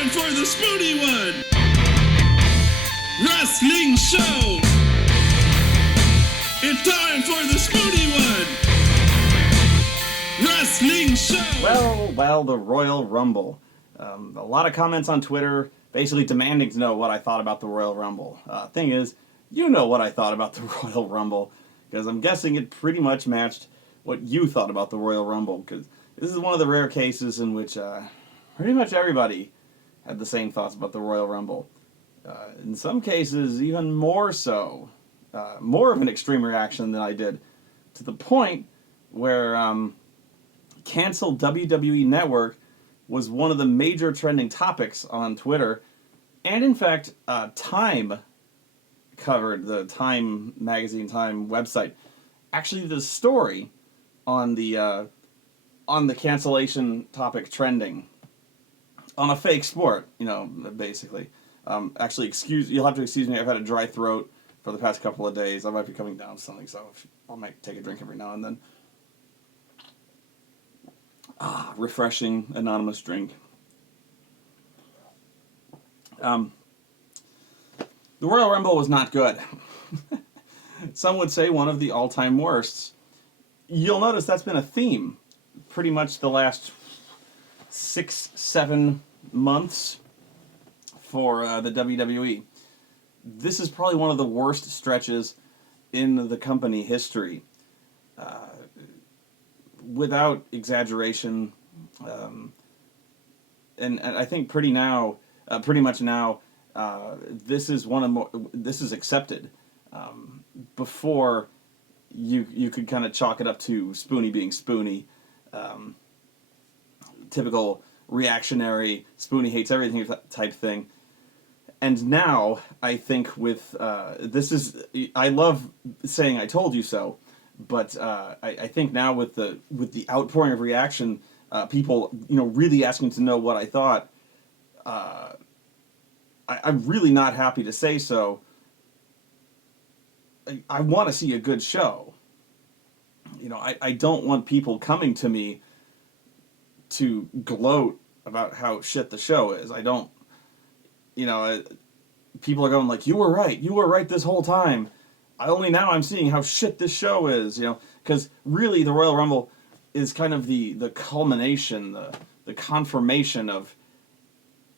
time for the Spoony One! Wrestling show! It's time for the Spoony One! Wrestling show! Well, the Royal Rumble. A lot of comments on Twitter basically demanding to know what I thought about the Royal Rumble. Thing is, you know what I thought about the Royal Rumble, because I'm guessing it pretty much matched what you thought about the Royal Rumble, because this is one of the rare cases in which pretty much everybody had the same thoughts about the Royal Rumble. In some cases, even more so. More of an extreme reaction than I did, to the point where canceled WWE Network was one of the major trending topics on Twitter, and in fact, Time covered, the Time magazine, Time website, actually the story on the cancellation topic trending on a fake sport, basically. Actually, you'll have to excuse me, I've had a dry throat for the past couple of days. I might be coming down with something, so I might take a drink every now and then. Refreshing, anonymous drink. The Royal Rumble was not good. Some would say one of the all-time worsts. You'll notice that's been a theme pretty much the last 6-7 months for the WWE. This is probably one of the worst stretches in the company history. Without exaggeration, and I think pretty much now, this is accepted. Before you could kind of chalk it up to Spoony being Spoony, typical reactionary Spoony hates everything type thing. And now I think with I love saying I told you so. But I think now with the outpouring of reaction, people really asking to know what I thought, I'm really not happy to say so. I want to see a good show. I don't want people coming to me to gloat about how shit the show is. I don't. People are going like, you were right this whole time. I'm seeing how shit this show is, because really the Royal Rumble is kind of the culmination, the confirmation of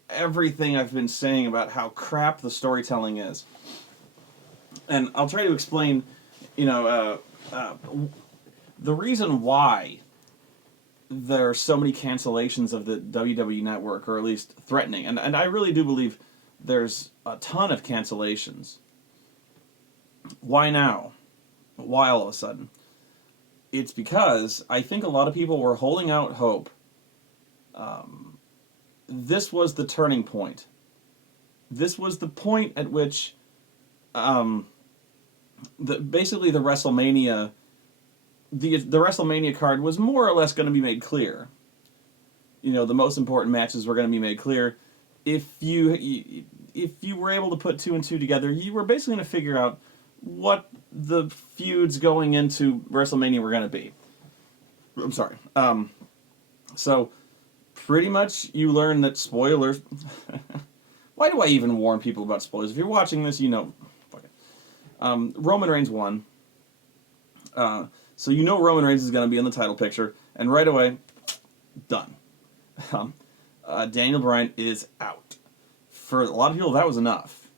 everything I've been saying about how crap the storytelling is. And I'll try to explain, the reason why there are so many cancellations of the WWE Network, or at least threatening, and I really do believe there's a ton of cancellations. Why now? Why all of a sudden? It's because I think a lot of people were holding out hope. This was the turning point. This was the point at which basically the WrestleMania card was more or less going to be made clear. The most important matches were going to be made clear. If you were able to put 2 and 2 together, you were basically going to figure out what the feuds going into WrestleMania were going to be. I'm sorry. So, pretty much you learn that spoilers... Why do I even warn people about spoilers? If you're watching this, fuck it. Roman Reigns won. So Roman Reigns is going to be in the title picture, and right away, done. Daniel Bryan is out. For a lot of people, that was enough.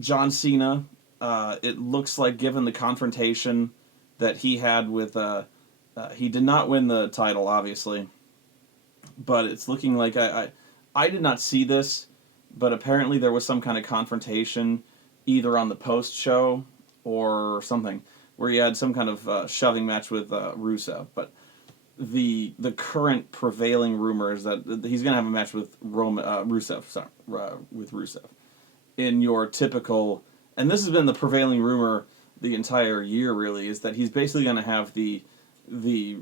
John Cena, it looks like, given the confrontation that he had with, he did not win the title, obviously, but it's looking like, I did not see this, but apparently there was some kind of confrontation, either on the post-show or something, where he had some kind of shoving match with Rusev, but the current prevailing rumor is that he's going to have a match with Rusev, with Rusev. In your typical, and this has been the prevailing rumor the entire year, really, is that he's basically going to have the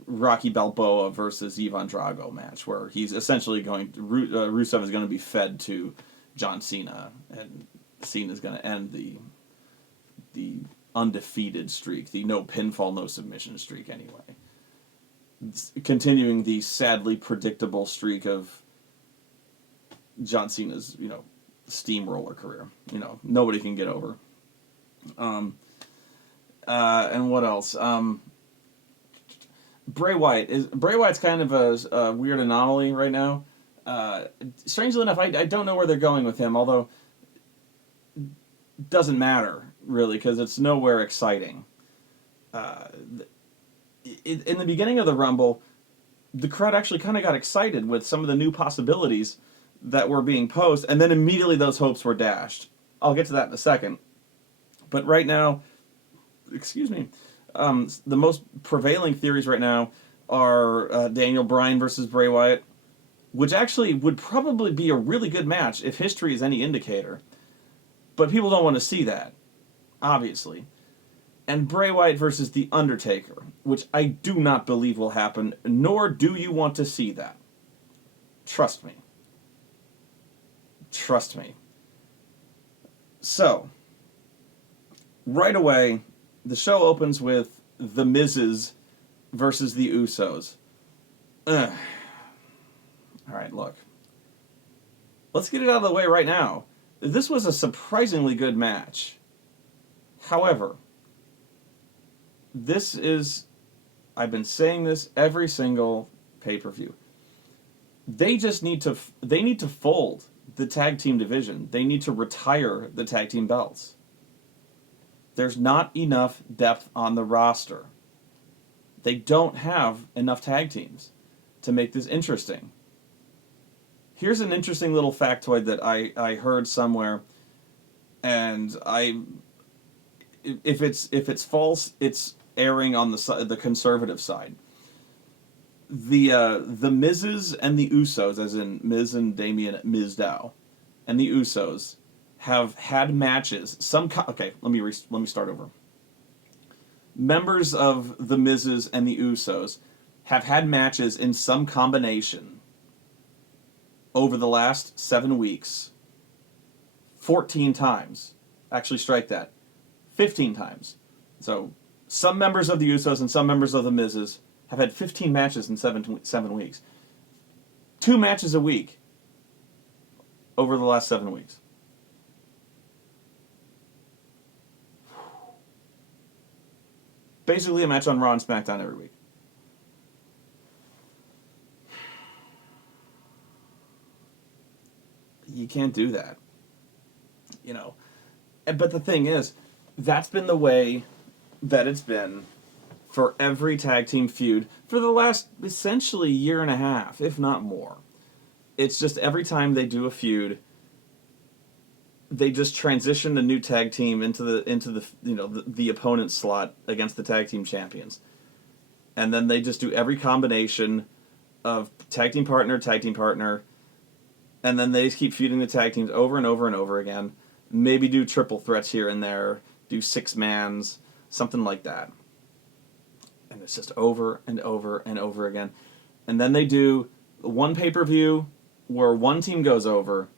Rocky Balboa versus Ivan Drago match, where he's essentially Rusev is going to be fed to John Cena, and Cena's going to end the undefeated streak, the no pinfall, no submission streak, anyway. continuing the sadly predictable streak of John Cena's, steamroller career. Nobody can get over. And what else? Bray Wyatt's kind of a weird anomaly right now. Strangely enough, I don't know where they're going with him, although it doesn't matter really because it's nowhere exciting. In the beginning of the Rumble, the crowd actually kind of got excited with some of the new possibilities that were being posed, and then immediately those hopes were dashed. I'll get to that in a second. But right now, excuse me, the most prevailing theories right now are Daniel Bryan versus Bray Wyatt, which actually would probably be a really good match if history is any indicator. But people don't want to see that, obviously. And Bray Wyatt versus The Undertaker, which I do not believe will happen, nor do you want to see that. Trust me. Trust me. So, right away, the show opens with The Miz's versus the Usos. Ugh. Alright, look. Let's get it out of the way right now. This was a surprisingly good match. However, I've been saying this every single pay-per-view. They need to fold the tag team division. They need to retire the tag team belts. There's not enough depth on the roster. They don't have enough tag teams to make this interesting. Here's an interesting little factoid that I heard somewhere, and if it's false, it's erring on the conservative side. The Miz's and the Usos, as in Miz and Damien Mizdow, and the Usos have had matches. Okay, let me start over. Members of the Miz's and the Usos have had matches in some combination over the last 7 weeks 14 times. Actually, strike that. 15 times. So, some members of the Usos and some members of the Miz's have had 15 matches in 7 weeks. 2 matches a week over the last 7 weeks. Basically a match on Raw and SmackDown every week. You can't do that. But the thing is, that's been the way that it's been for every tag team feud for the last essentially year and a half, if not more. It's just every time they do a feud, they just transition a new tag team into the opponent's slot against the tag team champions. And then they just do every combination of tag team partner, and then they just keep feuding the tag teams over and over and over again. Maybe do triple threats here and there, do 6-mans, something like that. And it's just over and over and over again. And then they do one pay-per-view where one team goes over,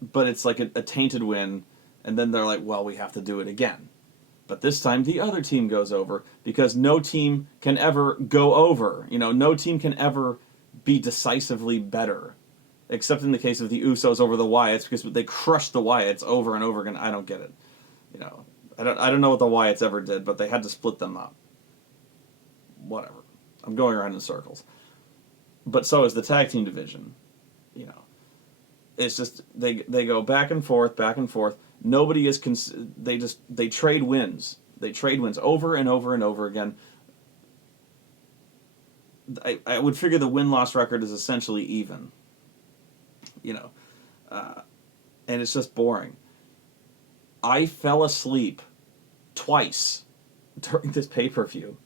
but it's like a tainted win, and then they're like, well, we have to do it again. But this time the other team goes over, because no team can ever go over. No team can ever be decisively better. Except in the case of the Usos over the Wyatts, because they crushed the Wyatts over and over again. I don't get it. I don't know what the Wyatts ever did, but they had to split them up. Whatever. I'm going around in circles. But so is the tag team division. It's just they go back and forth. Nobody is they trade wins. They trade wins over and over and over again. I would figure the win-loss record is essentially even. And it's just boring. I fell asleep twice during this pay-per-view.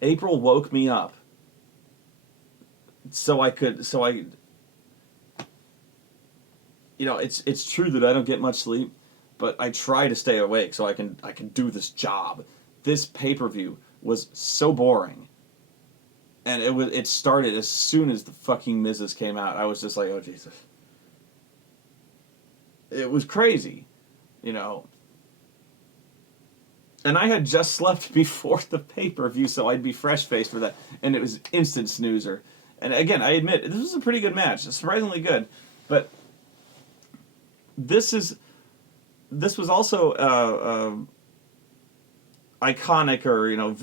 April woke me up it's true that I don't get much sleep, but I try to stay awake so I can do this job. This pay-per-view was so boring. And it started as soon as the fucking Miz's came out. I was just like, oh Jesus. It was crazy. And I had just slept before the pay-per-view, so I'd be fresh-faced for that. And it was instant snoozer. And again, I admit, this was a pretty good match. Surprisingly good. But this was also iconic, or, you know,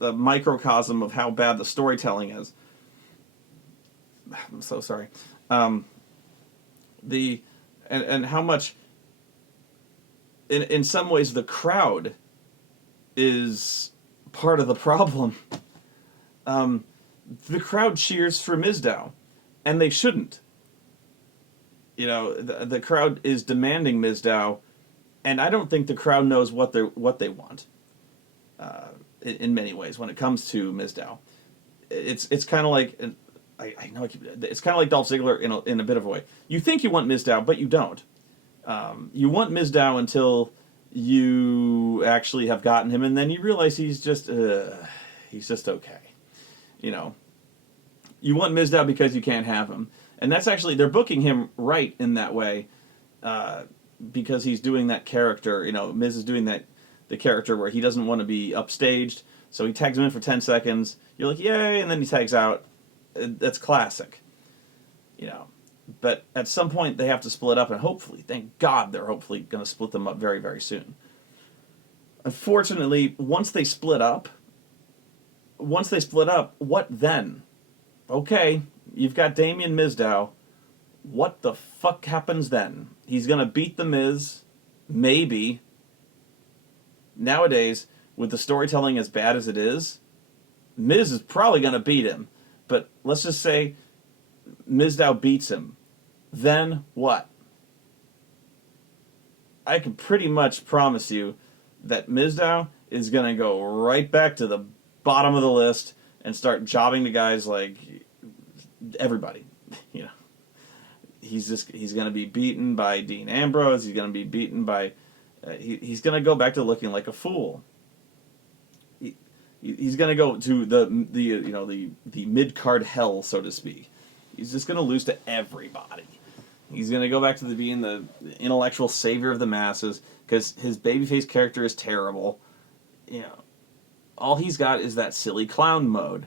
a microcosm of how bad the storytelling is. I'm so sorry. And how much, in some ways, the crowd is part of the problem. The crowd cheers for Mizdow, and they shouldn't. You know, the crowd is demanding Mizdow, and I don't think the crowd knows what they want. In many ways, when it comes to Mizdow, it's kind of like, I know it's kind of like Dolph Ziggler in a bit of a way. You think you want Mizdow, but you don't. You want Mizdow until you actually have gotten him, and then you realize he's just okay. You know, you want Mizdow because you can't have him, and that's actually, they're booking him right in that way, because he's doing that character. You know, Miz is doing the character where he doesn't want to be upstaged, so he tags him in for 10 seconds. You're like, yay, and then he tags out. That's classic, you know. But at some point they have to split up, and hopefully, thank God, they're hopefully going to split them up very, very soon. Unfortunately, once they split up, what then? Okay, you've got Damien Mizdow. What the fuck happens then? He's going to beat The Miz, maybe. Nowadays, with the storytelling as bad as it is, Miz is probably going to beat him. But let's just say Mizdow beats him. Then what? I can pretty much promise you that Mizdow is going to go right back to the bottom of the list and start jobbing to guys like everybody. You know, he's going to be beaten by Dean Ambrose. He's going to be beaten by he's going to go back to looking like a fool. He's going to go to the mid-card hell, so to speak. He's just going to lose to everybody. He's going to go back to being the intellectual savior of the masses, because his babyface character is terrible. You know, all he's got is that silly clown mode.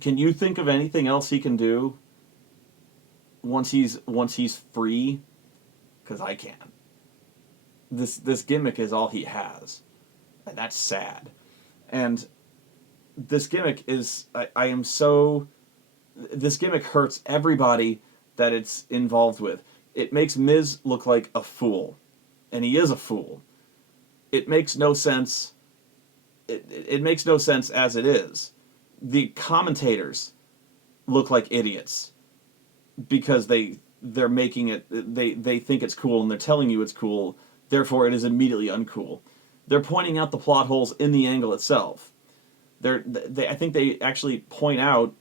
Can you think of anything else he can do once he's free? Because I can't. This gimmick is all he has. And that's sad. And this gimmick is, this gimmick hurts everybody that it's involved with. It makes Miz look like a fool. And he is a fool. It makes no sense. It makes no sense as it is. The commentators look like idiots because they're making it, they think it's cool, and they're telling you it's cool, therefore it is immediately uncool. They're pointing out the plot holes in the angle itself. I think they actually point out,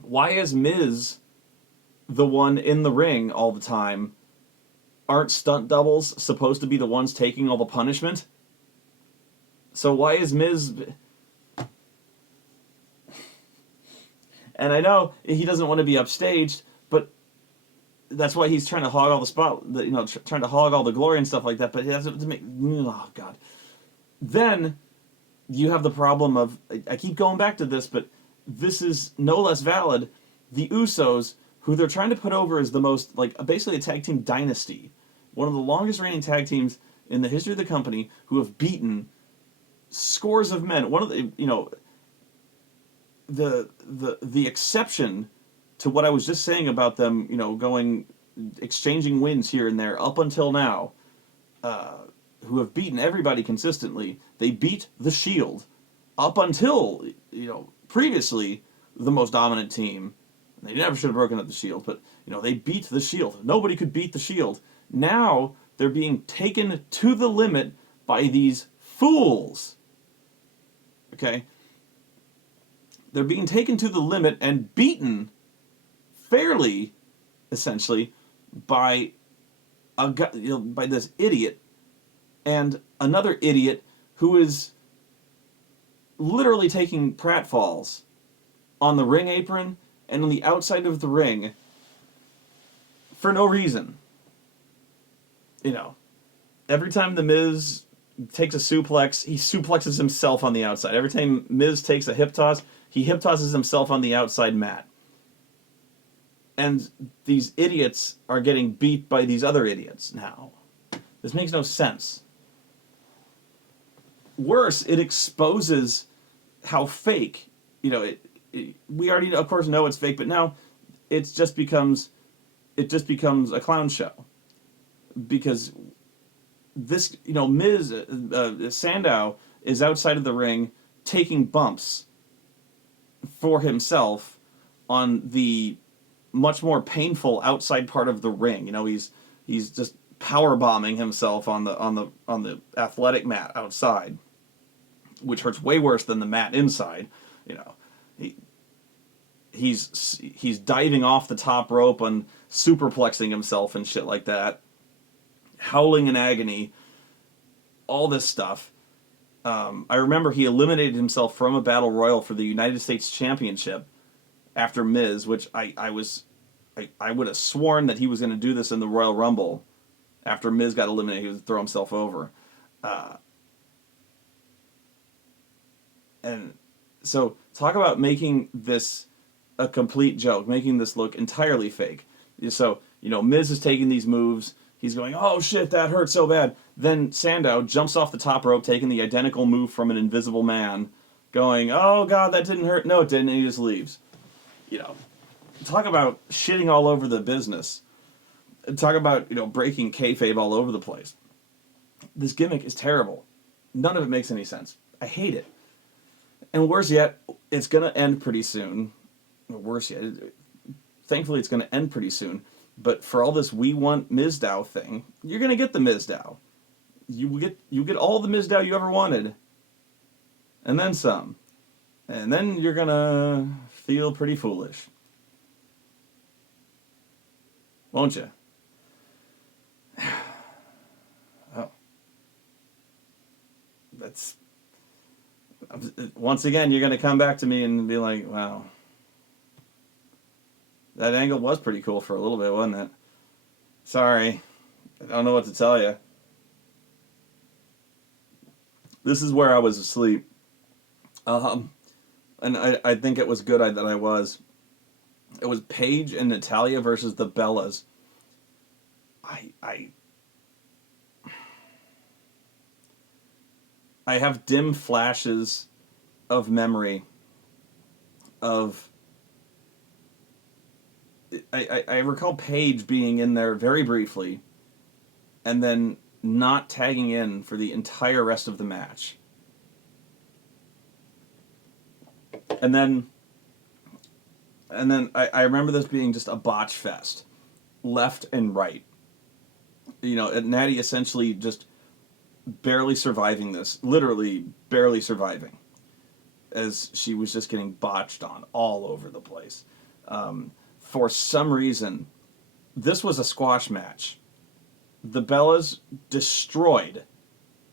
why is Miz the one in the ring all the time? Aren't stunt doubles supposed to be the ones taking all the punishment? So why is Miz... And I know he doesn't want to be upstaged, but that's why he's trying to hog all the spot, trying to hog all the glory and stuff like that, but he doesn't make... Oh, God. Then you have the problem of... I keep going back to this, but this is no less valid. The Usos, who they're trying to put over as the most, basically a tag team dynasty. One of the longest reigning tag teams in the history of the company, who have beaten scores of men. One of the exception to what I was just saying about them, exchanging wins here and there up until now, who have beaten everybody consistently. They beat the Shield up until, previously the most dominant team. They never should have broken up the Shield, but, they beat the Shield. Nobody could beat the Shield. Now they're being taken to the limit by these fools. Okay? They're being taken to the limit and beaten fairly, essentially, by by this idiot and another idiot who is literally taking pratfalls on the ring apron and on the outside of the ring for no reason. Every time The Miz takes a suplex, he suplexes himself on the outside. Every time Miz takes a hip toss, he hip tosses himself on the outside mat. And these idiots are getting beat by these other idiots now. This makes no sense. Worse, it exposes how fake, we already, of course, know it's fake, but now it just becomes a clown show. Because this, Miz, Sandow is outside of the ring taking bumps for himself on the much more painful outside part of the ring. He's just power bombing himself on the athletic mat outside, which hurts way worse than the mat inside. He's diving off the top rope and superplexing himself and shit like that, howling in agony, all this stuff. I remember he eliminated himself from a battle royal for the United States Championship after Miz, which I would have sworn that he was going to do this in the Royal Rumble. After Miz got eliminated, he would throw himself over. And so, talk about making this a complete joke, making this look entirely fake. So, Miz is taking these moves. He's going, oh shit, that hurt so bad. Then Sandow jumps off the top rope, taking the identical move from an invisible man, going, oh god, that didn't hurt. No, it didn't, and he just leaves. Talk about shitting all over the business. Talk about, breaking kayfabe all over the place. This gimmick is terrible. None of it makes any sense. I hate it. And worse yet, it's going to end pretty soon. Worse yet, thankfully it's going to end pretty soon. But for all this we want Mizdow thing, you're going to get the Mizdow. You get all the Mizdow you ever wanted. And then some. And then you're going to feel pretty foolish. Won't you? Oh. That's... Once again, you're going to come back to me and be like, wow. That angle was pretty cool for a little bit, wasn't it? Sorry. I don't know what to tell you. This is where I was asleep. And I think it was good that I was. It was Paige and Natalya versus the Bellas. I have dim flashes of memory of... I recall Paige being in there very briefly and then not tagging in for the entire rest of the match. And then I remember this being just a botch fest, left and right. Natty essentially just barely surviving this, literally barely surviving, as she was just getting botched on all over the place. For some reason, this was a squash match. The Bellas destroyed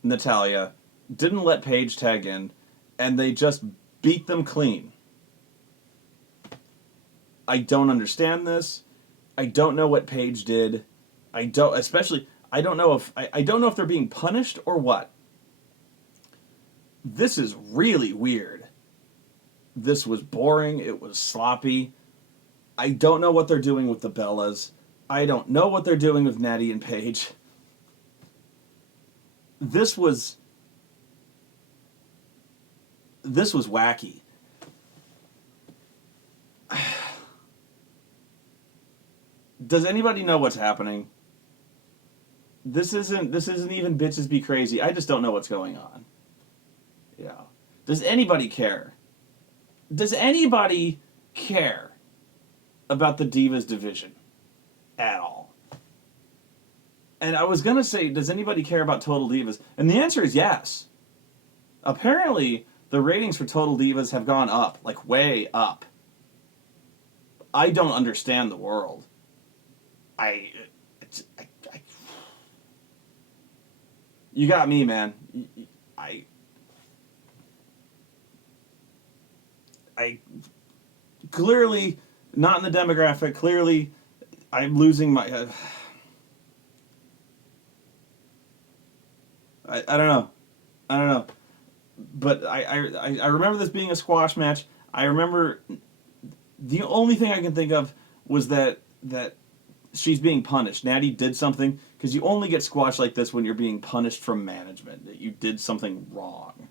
Natalya, didn't let Paige tag in, and they just beat them clean. I don't understand this. I don't know what Paige did. I don't know if they're being punished or what. This is really weird. This was boring. It was sloppy. I don't know what they're doing with the Bellas. I don't know what they're doing with Natty and Paige. This was wacky. Does anybody know what's happening? This isn't even Bitches Be Crazy. I just don't know what's going on. Yeah. Does anybody care? Does anybody care about the Divas division at all? And I was going to say, does anybody care about Total Divas? And the answer is yes. Apparently, the ratings for Total Divas have gone up, like way up. I don't understand the world. You got me, man. I clearly not in the demographic. Clearly, I'm losing my... I don't know. I don't know. But I remember this being a squash match. I remember the only thing I can think of was that she's being punished. Natty did something, because you only get squash like this when you're being punished from management. That you did something wrong.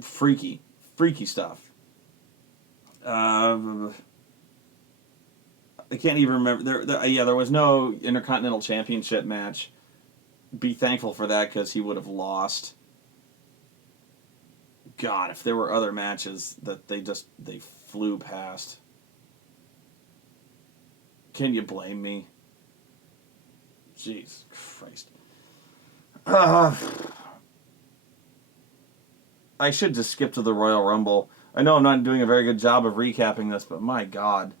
Freaky stuff. I can't even remember. There was no Intercontinental Championship match. Be thankful for that, because he would have lost. God, if there were other matches that they flew past. Can you blame me? Jeez Christ. I should just skip to the Royal Rumble. I know I'm not doing a very good job of recapping this, but my God,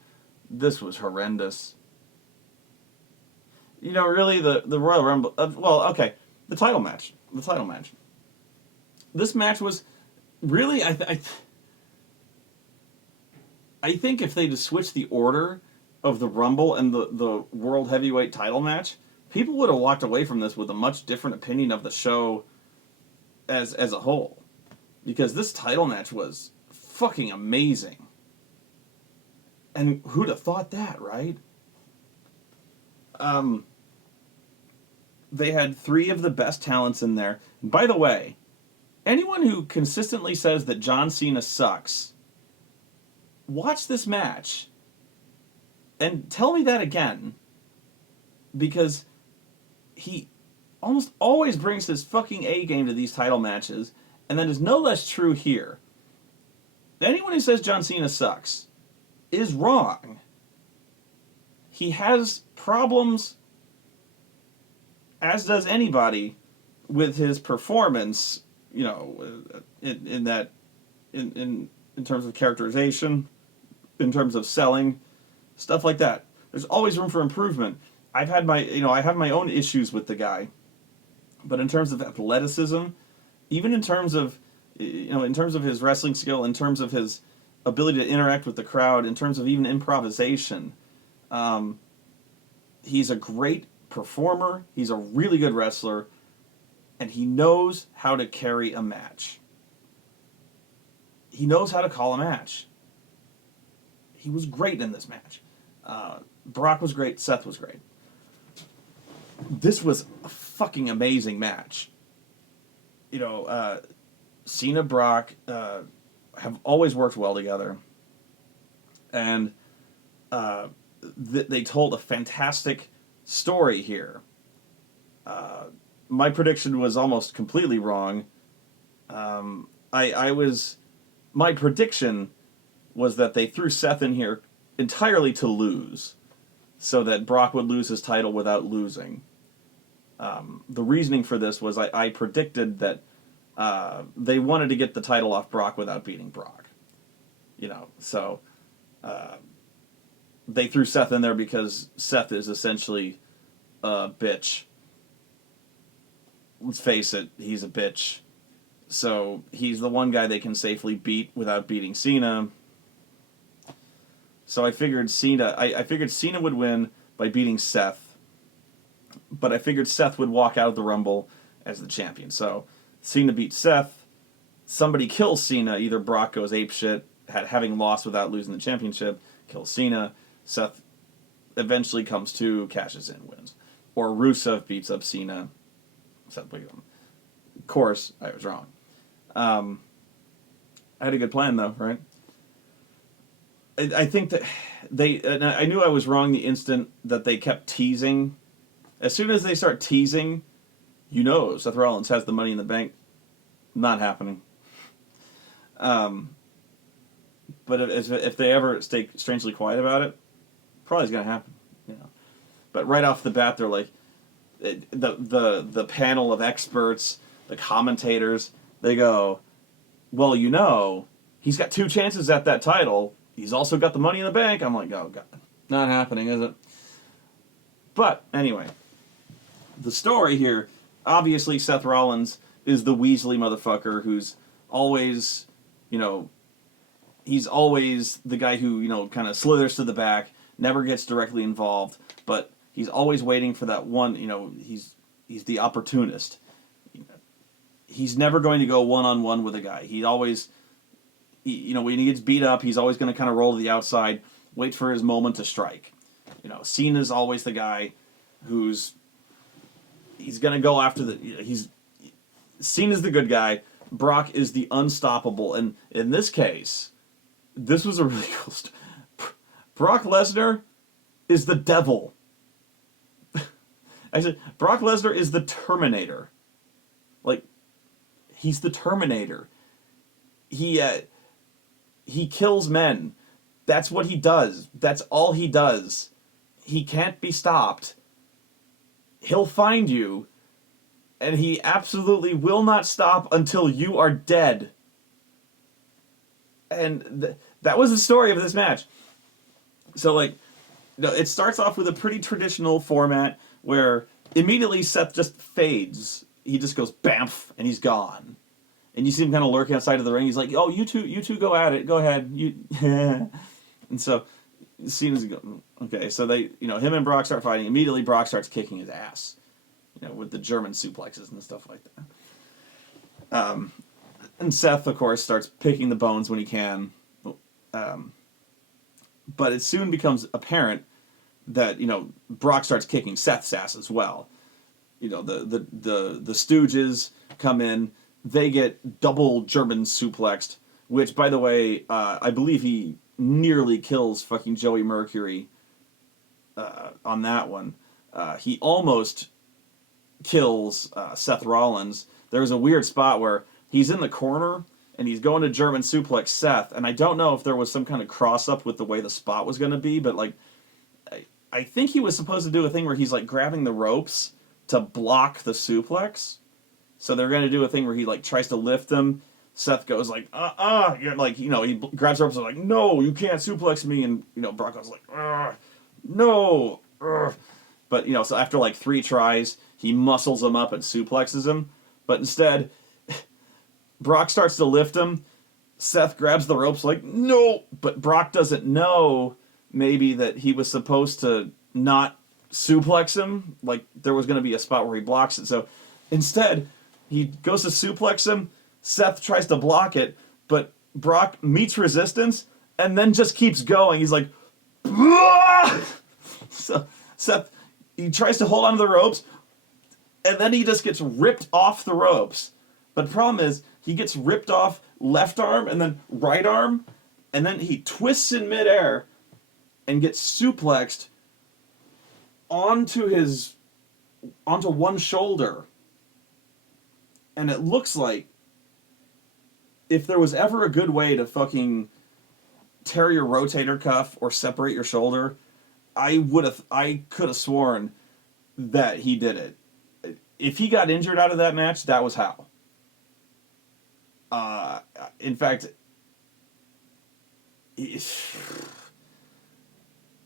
this was horrendous. You know, really, the Royal Rumble... okay, the title match. This match was... Really, I think if they just switched the order of the Rumble and the World Heavyweight title match, people would have walked away from this with a much different opinion of the show as a whole. Because this title match was fucking amazing. And who'd have thought that, right? They had 3 of the best talents in there. And by the way, anyone who consistently says that John Cena sucks, watch this match and tell me that again, because he almost always brings his fucking A game to these title matches, and that is no less true here. Anyone who says John Cena sucks is wrong. He has problems, as does anybody, with his performance, you know, in terms of characterization, in terms of selling, stuff like that. There's always room for improvement. I have my own issues with the guy, but in terms of athleticism, even in terms of his wrestling skill, in terms of his ability to interact with the crowd, in terms of even improvisation, he's a great performer. He's a really good wrestler, and he knows how to carry a match. He knows how to call a match. He was great in this match. Brock was great. Seth was great. This was a fucking amazing match. You know, Cena, Brock have always worked well together. And they told a fantastic story here. My prediction was almost completely wrong. My prediction was that they threw Seth in here entirely to lose, so that Brock would lose his title without losing. The reasoning for this was I predicted that they wanted to get the title off Brock without beating Brock. You know, so they threw Seth in there because Seth is essentially a bitch. Let's face it, he's a bitch. So he's the one guy they can safely beat without beating Cena. So I figured Cena would win by beating Seth, but I figured Seth would walk out of the Rumble as the champion. So Cena beats Seth, somebody kills Cena, either Brock goes apeshit, having lost without losing the championship, kills Cena, Seth eventually comes to, cashes in, wins. Or Rusev beats up Cena, Seth beats him. Of course, I was wrong. I had a good plan, though, right? I think that I knew I was wrong the instant that they kept teasing. As soon as they start teasing, you know Seth Rollins has the Money in the Bank. Not happening. But if they ever stay strangely quiet about it, probably is going to happen. You know. But right off the bat, they're like, the panel of experts, the commentators, they go, well, you know, he's got 2 chances at that title. He's also got the Money in the Bank. I'm like, oh, God. Not happening, is it? But, anyway. The story here, obviously Seth Rollins is the Weasley motherfucker who's always, you know, he's always the guy who, you know, kind of slithers to the back, never gets directly involved, but he's always waiting for that one, you know, he's he's the opportunist. He's never going to go one-on-one with a guy. When he gets beat up, he's always going to kind of roll to the outside, wait for his moment to strike. Cena's always the guy he's going to go after Cena's the good guy. Brock is the unstoppable. And in this case, this was a really cool story. Brock Lesnar is the devil. Actually, Brock Lesnar is the Terminator. Like, he's the Terminator. He kills men. That's what he does. That's all he does. He can't be stopped. He'll find you, and he absolutely will not stop until you are dead. And that was the story of this match. So, it starts off with a pretty traditional format where immediately Seth just fades. He just goes bamf, and he's gone. And you see him kind of lurking outside of the ring. He's like, "Oh, you two go at it. Go ahead." And so Cena's going, okay. So they, him and Brock start fighting. Immediately, Brock starts kicking his ass, with the German suplexes and stuff like that. And Seth, of course, starts picking the bones when he can. But it soon becomes apparent that Brock starts kicking Seth's ass as well. The Stooges come in. They get double German suplexed, which, by the way, I believe he nearly kills fucking Joey Mercury on that one. He almost kills Seth Rollins. There's a weird spot where he's in the corner and he's going to German suplex Seth, and I don't know if there was some kind of cross-up with the way the spot was going to be, but I think he was supposed to do a thing where he's grabbing the ropes to block the suplex. So they're going to do a thing where he tries to lift them. Seth goes he grabs the ropes and like, "No, you can't suplex me." And Brock goes "No." But so after 3 tries, he muscles him up and suplexes him. But instead, Brock starts to lift him. Seth grabs the ropes "No," but Brock doesn't know maybe that he was supposed to not suplex him. There was going to be a spot where he blocks it. So instead, he goes to suplex him. Seth tries to block it, but Brock meets resistance and then just keeps going. He's like, "Ah!" So Seth, he tries to hold onto the ropes, and then he just gets ripped off the ropes. But the problem is, he gets ripped off left arm and then right arm, and then he twists in midair and gets suplexed onto one shoulder. And it looks like if there was ever a good way to fucking tear your rotator cuff or separate your shoulder, I could have sworn that he did it. If he got injured out of that match, that was how. In fact,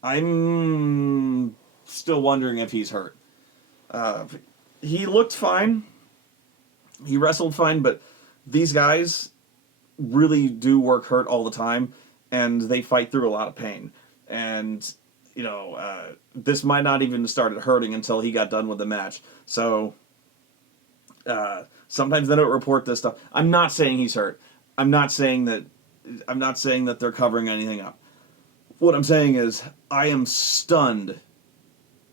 I'm still wondering if he's hurt. He looked fine. He wrestled fine, but these guys really do work hurt all the time, and they fight through a lot of pain. And, this might not even started hurting until he got done with the match. So, sometimes they don't report this stuff. I'm not saying he's hurt. I'm not saying that they're covering anything up. What I'm saying is, I am stunned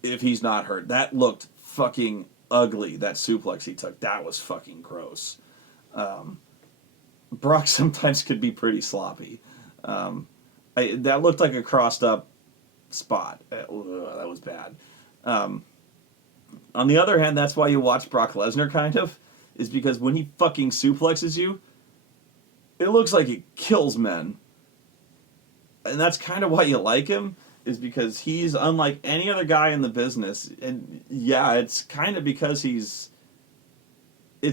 if he's not hurt. That looked fucking ugly, that suplex he took. That was fucking gross. Brock sometimes could be pretty sloppy. That looked like a crossed up spot. That was bad. On the other hand, that's why you watch Brock Lesnar, kind of, is because when he fucking suplexes you, it looks like it kills men. And that's kind of why you like him, is because he's unlike any other guy in the business. And yeah, it's kind of because he's a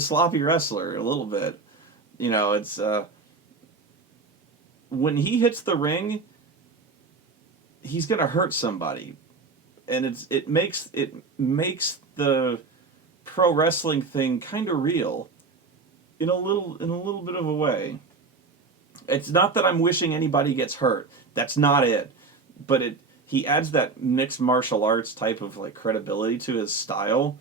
sloppy wrestler a little bit. It's when he hits the ring, he's going to hurt somebody. And it makes the pro wrestling thing kind of real in a little bit of a way. It's not that I'm wishing anybody gets hurt. That's not it. But he adds that mixed martial arts type of like credibility to his style.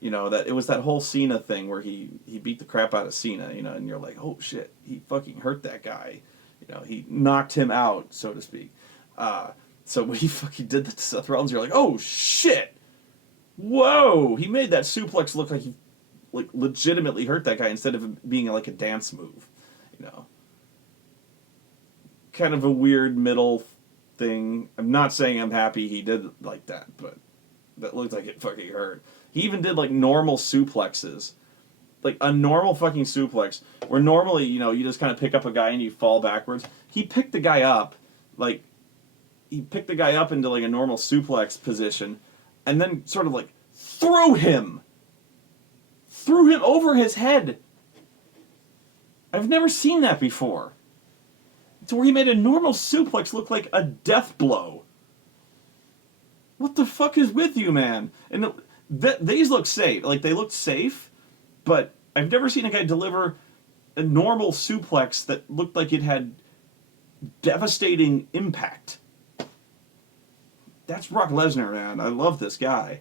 You know, that it was that whole Cena thing where he beat the crap out of Cena, you know, and you're like, oh shit, he fucking hurt that guy. You know, he knocked him out, so to speak. So when he fucking did that to Seth Rollins, you're like, oh shit, whoa, he made that suplex look like he like legitimately hurt that guy instead of being like a dance move, you know. Kind of a weird middle thing. I'm not saying I'm happy he did like that, but that looked like it fucking hurt. He even did like normal suplexes. Like a normal fucking suplex, where normally, you know, you just kind of pick up a guy and you fall backwards. He picked the guy up, like, he picked the guy up into like a normal suplex position, and then sort of like threw him over his head. I've never seen that before. To where he made a normal suplex look like a death blow. What the fuck is with you, man? And these look safe. Like, they looked safe, but I've never seen a guy deliver a normal suplex that looked like it had devastating impact. That's Brock Lesnar, man. I love this guy.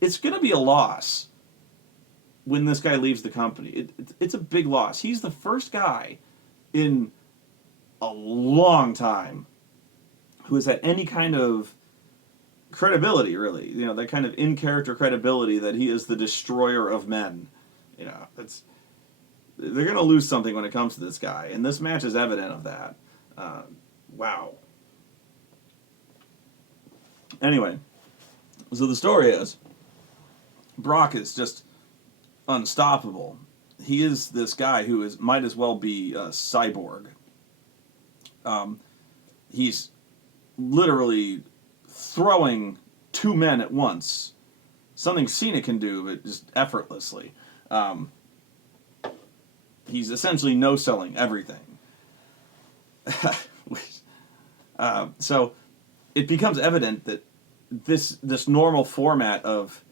It's going to be a loss when this guy leaves the company. It's a big loss. He's the first guy in a long time who has had any kind of credibility, really. You know, that kind of in-character credibility that he is the destroyer of men. You know, they're going to lose something when it comes to this guy, and this match is evident of that. Wow. Anyway, so the story is, Brock is just unstoppable. He is this guy who might as well be a cyborg. He's literally throwing two men at once. Something Cena can do, but just effortlessly. He's essentially no-selling everything. So it becomes evident that this normal format of,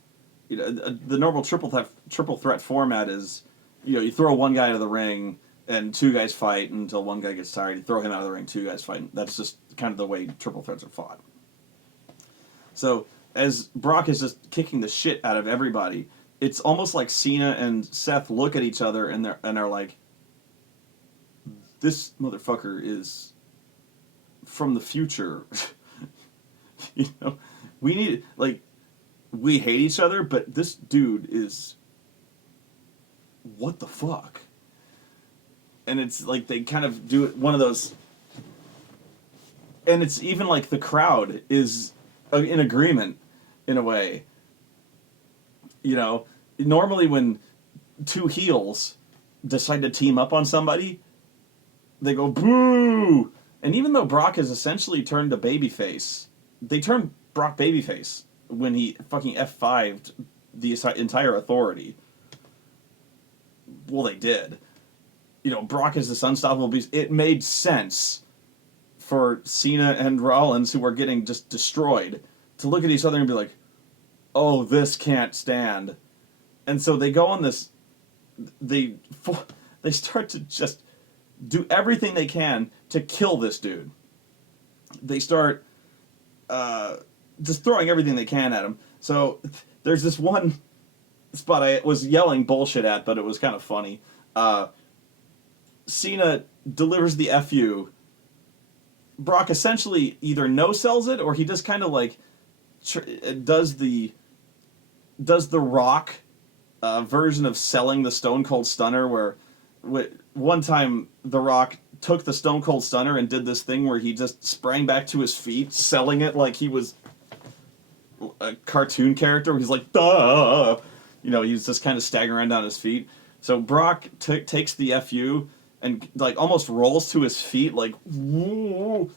you know, the normal triple threat format is, you know, you throw one guy into the ring and two guys fight until one guy gets tired. You throw him out of the ring, two guys fight. That's just kind of the way triple threats are fought. So as Brock is just kicking the shit out of everybody, it's almost like Cena and Seth look at each other and are like, this motherfucker is from the future. You know, we hate each other, but this dude is, what the fuck? And it's like they kind of do one of those, and it's even like the crowd is in agreement in a way. You know, normally when two heels decide to team up on somebody, they go boo. And even though Brock has essentially turned to babyface, they turned Brock babyface when he fucking F5'd the entire Authority. Well, they did. You know, Brock is this unstoppable beast. It made sense for Cena and Rollins, who were getting just destroyed, to look at each other and be like, oh, this can't stand. And so they go on this, they start to just do everything they can to kill this dude. They start just throwing everything they can at him. So there's this one spot I was yelling bullshit at, but it was kind of funny. Cena delivers the FU. Brock essentially either no-sells it, or he just kind of like does the Rock version of selling the Stone Cold Stunner, where one time The Rock took the Stone Cold Stunner and did this thing where he just sprang back to his feet, selling it like he was a cartoon character, where he's like, duh! You know, he's just kind of staggering around on his feet. So Brock takes the FU and like almost rolls to his feet, like, woo,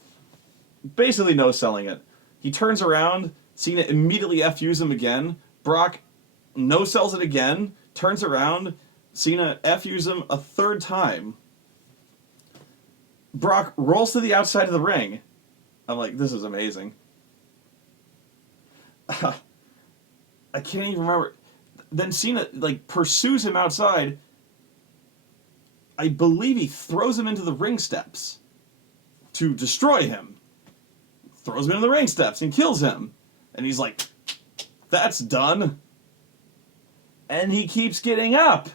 basically no-selling it. He turns around, Cena immediately FUs him again. Brock no-sells it again, turns around, Cena FUs him a third time. Brock rolls to the outside of the ring. I'm like, this is amazing. I can't even remember. Then Cena, like, pursues him outside. I believe he throws him into the ring steps to destroy him. throws him into the ring steps and kills him. And he's like, that's done. And he keeps getting up.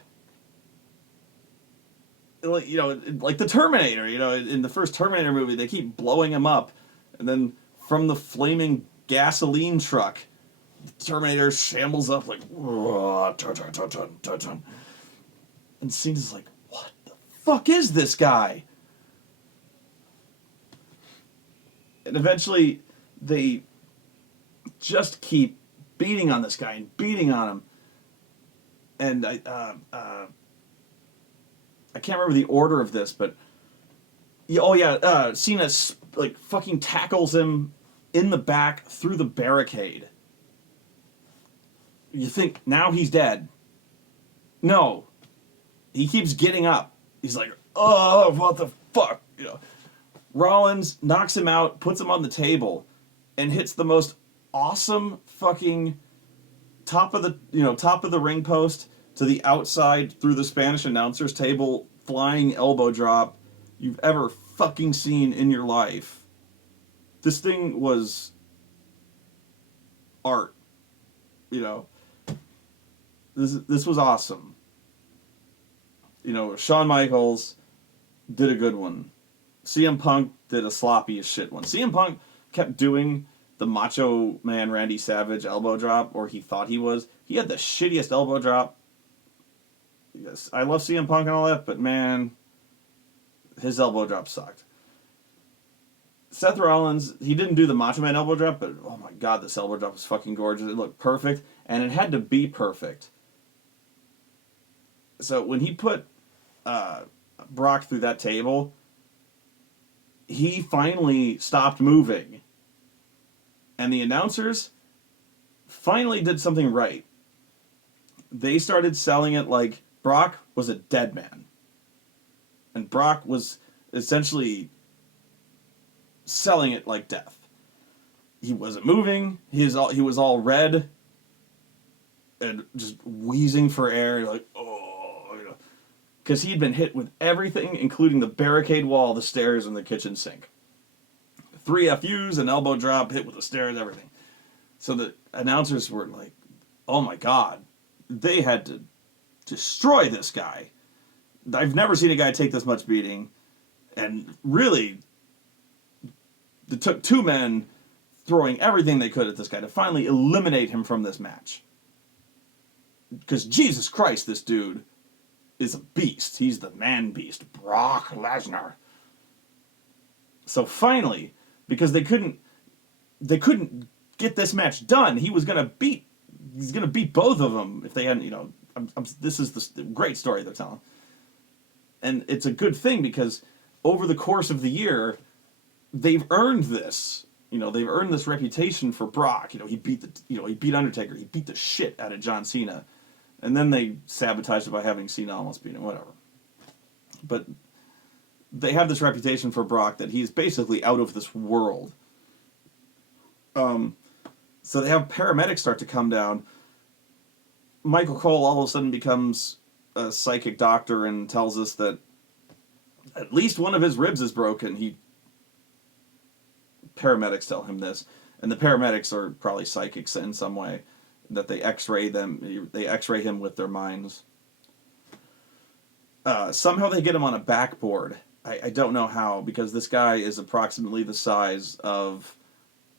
Like, you know, like the Terminator, you know, in the first Terminator movie, they keep blowing him up. And then from the flaming gasoline truck, the Terminator shambles up like, and Cena's like, what the fuck is this guy? And eventually, they just keep beating on this guy and beating on him. And I can't remember the order of this, but Cena like fucking tackles him in the back through the barricade. You think now he's dead? No, he keeps getting up. He's like, oh, what the fuck, you know. Rollins knocks him out, puts him on the table, and hits the most awesome fucking top of the ring post to the outside through the Spanish announcer's table flying elbow drop you've ever fucking seen in your life. This thing was art. You know. This was awesome. You know, Shawn Michaels did a good one. CM Punk did a sloppy as shit one. CM Punk kept doing the Macho Man Randy Savage elbow drop, or he thought he was. He had the shittiest elbow drop. Yes, I love CM Punk and all that, but man, his elbow drop sucked. Seth Rollins, he didn't do the Macho Man elbow drop, but oh my god, this elbow drop was fucking gorgeous. It looked perfect, and it had to be perfect. So when he put Brock through that table, he finally stopped moving. And the announcers finally did something right. They started selling it like Brock was a dead man. And Brock was essentially selling it like death. He wasn't moving. He was all red and just wheezing for air, like, oh, you know, because he'd been hit with everything, including the barricade wall, the stairs, and the kitchen sink. 3 FUs, an elbow drop, hit with the stairs, everything. So the announcers were like, oh my god, they had to destroy this guy. I've never seen a guy take this much beating. And really, it took 2 men throwing everything they could at this guy to finally eliminate him from this match. Because Jesus Christ, this dude is a beast. He's the man beast, Brock Lesnar. So finally, because they couldn't get this match done, he's gonna beat both of them if they hadn't, you know. This is the great story they're telling, and it's a good thing because over the course of the year, they've earned this. You know, they've earned this reputation for Brock. You know, he beat Undertaker. He beat the shit out of John Cena. And then they sabotaged it by having Cena almost beat him, whatever. But they have this reputation for Brock that he's basically out of this world. So they have paramedics start to come down. Michael Cole all of a sudden becomes a psychic doctor and tells us that at least one of his ribs is broken. Paramedics tell him this, and the paramedics are probably psychics in some way, that they x-ray him with their minds. Somehow they get him on a backboard. I don't know how, because this guy is approximately the size of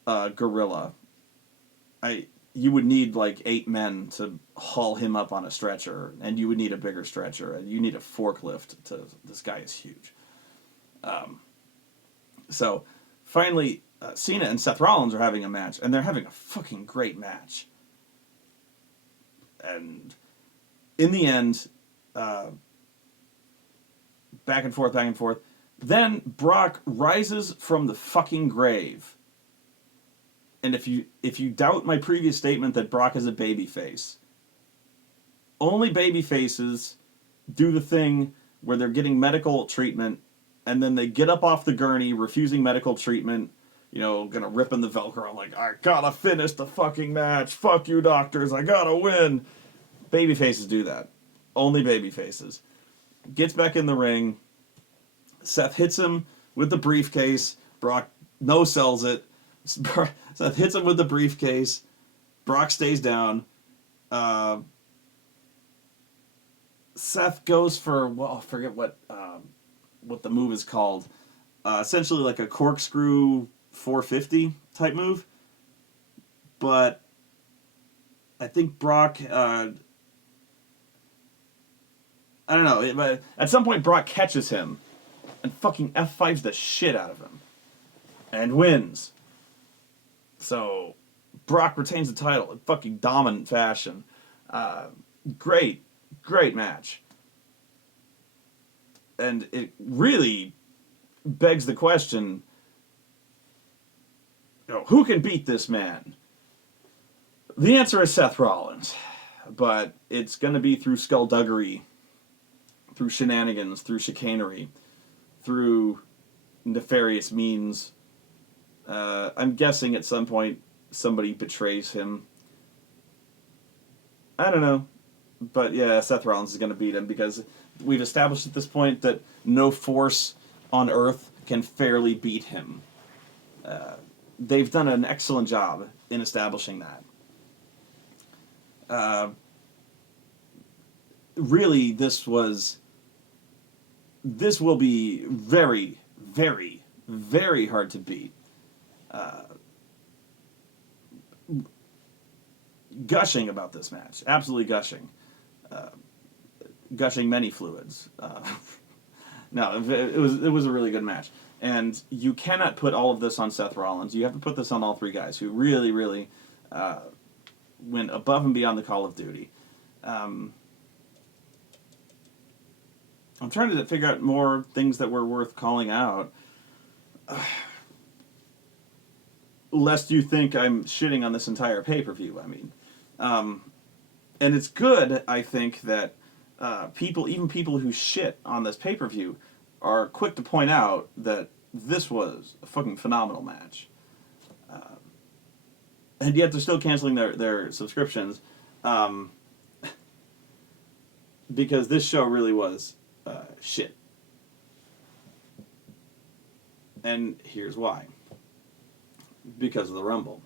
a gorilla. You would need like 8 men to haul him up on a stretcher, and you would need a bigger stretcher, and you need a forklift. This guy is huge. So finally, Cena and Seth Rollins are having a match, and they're having a fucking great match. And in the end, back and forth. Then Brock rises from the fucking grave. And if you doubt my previous statement that Brock is a babyface, only babyfaces do the thing where they're getting medical treatment, and then they get up off the gurney, refusing medical treatment, you know, gonna rip in the Velcro, like, I gotta finish the fucking match, fuck you doctors, I gotta win. Babyfaces do that. Only babyfaces. Gets back in the ring. Seth hits him with the briefcase. Brock no-sells it. Seth hits him with the briefcase. Brock stays down. Seth goes for, well, I forget what the move is called. Essentially like a corkscrew 450 type move. But I think Brock, I don't know, but at some point Brock catches him and fucking F5s the shit out of him. And wins. So, Brock retains the title in fucking dominant fashion. Great match. And it really begs the question, who can beat this man? The answer is Seth Rollins. But it's going to be through skullduggery, through shenanigans, through chicanery, through nefarious means. I'm guessing at some point somebody betrays him. I don't know. But yeah, Seth Rollins is going to beat him because we've established at this point that no force on earth can fairly beat him. They've done an excellent job in establishing that. Really, this will be very, very, very hard to beat. Gushing about this match. Absolutely gushing. Gushing many fluids. No, it was a really good match. And you cannot put all of this on Seth Rollins. You have to put this on all three guys who really, really went above and beyond the call of duty. I'm trying to figure out more things that were worth calling out. Lest you think I'm shitting on this entire pay-per-view, I mean. And it's good, I think, that even people who shit on this pay-per-view are quick to point out that this was a fucking phenomenal match. And yet they're still canceling their subscriptions because this show really was shit. And here's why. Because of the Rumble.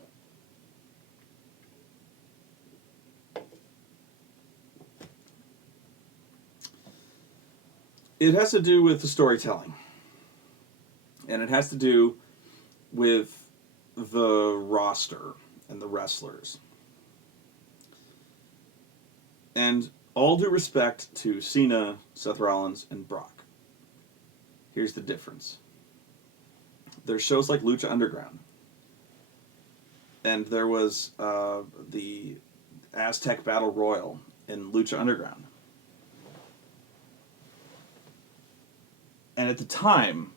It has to do with the storytelling. And it has to do with the roster and the wrestlers. And all due respect to Cena, Seth Rollins, and Brock. Here's the difference. There's shows like Lucha Underground. And there was the Aztec Battle Royal in Lucha Underground. And at the time,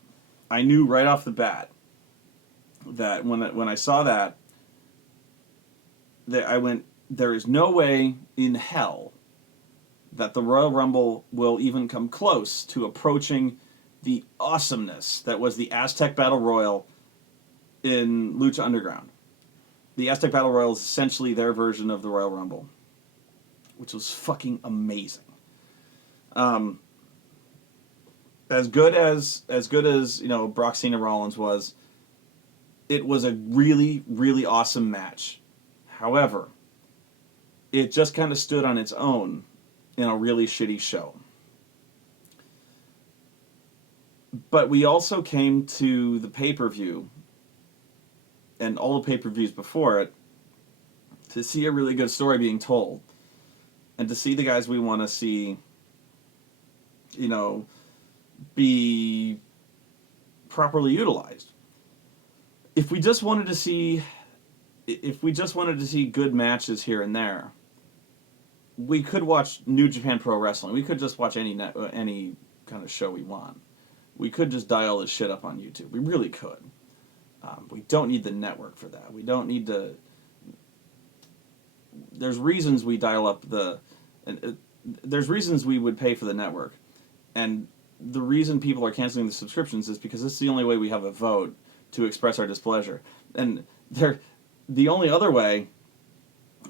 I knew right off the bat that when I saw that I went, there is no way in hell that the Royal Rumble will even come close to approaching the awesomeness that was the Aztec Battle Royal in Lucha Underground. The Aztec Battle Royal is essentially their version of the Royal Rumble, which was fucking amazing. As good as Brock, Cena, Rollins was, it was a really, really awesome match. However, it just kind of stood on its own in a really shitty show. But we also came to the pay-per-view and all the pay-per-views before it to see a really good story being told. And to see the guys we want to see, be properly utilized. If we just wanted to see good matches here and there, we could watch New Japan Pro Wrestling. We could just watch any kind of show we want. We could just dial this shit up on YouTube. We really could. We don't need the network for that. We don't need to... There's reasons we dial up there's reasons we would pay for the network. And the reason people are canceling the subscriptions is because it's the only way we have a vote to express our displeasure. And the only other way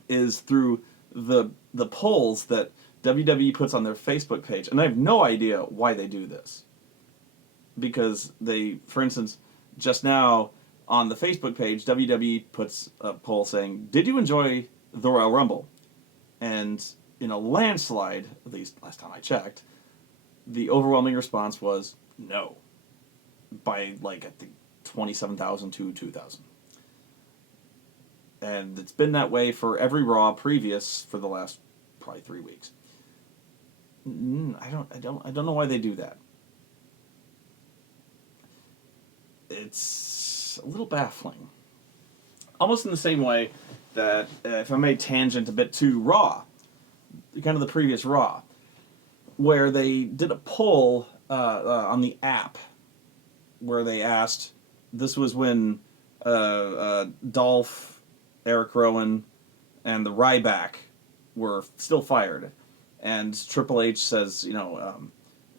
is through the polls that WWE puts on their Facebook page. And I have no idea why they do this. Because they, for instance, just now, on the Facebook page, WWE puts a poll saying, "Did you enjoy the Royal Rumble?" And in a landslide, at least last time I checked, the overwhelming response was no. By, like, I think 27,000 to 2,000. And it's been that way for every Raw previous for the last probably 3 weeks. I don't know why they do that. It's a little baffling. Almost in the same way that, if I may tangent a bit to Raw, kind of the previous Raw, where they did a poll on the app where they asked, this was when Dolph, Eric Rowan, and the Ryback were still fired. And Triple H says,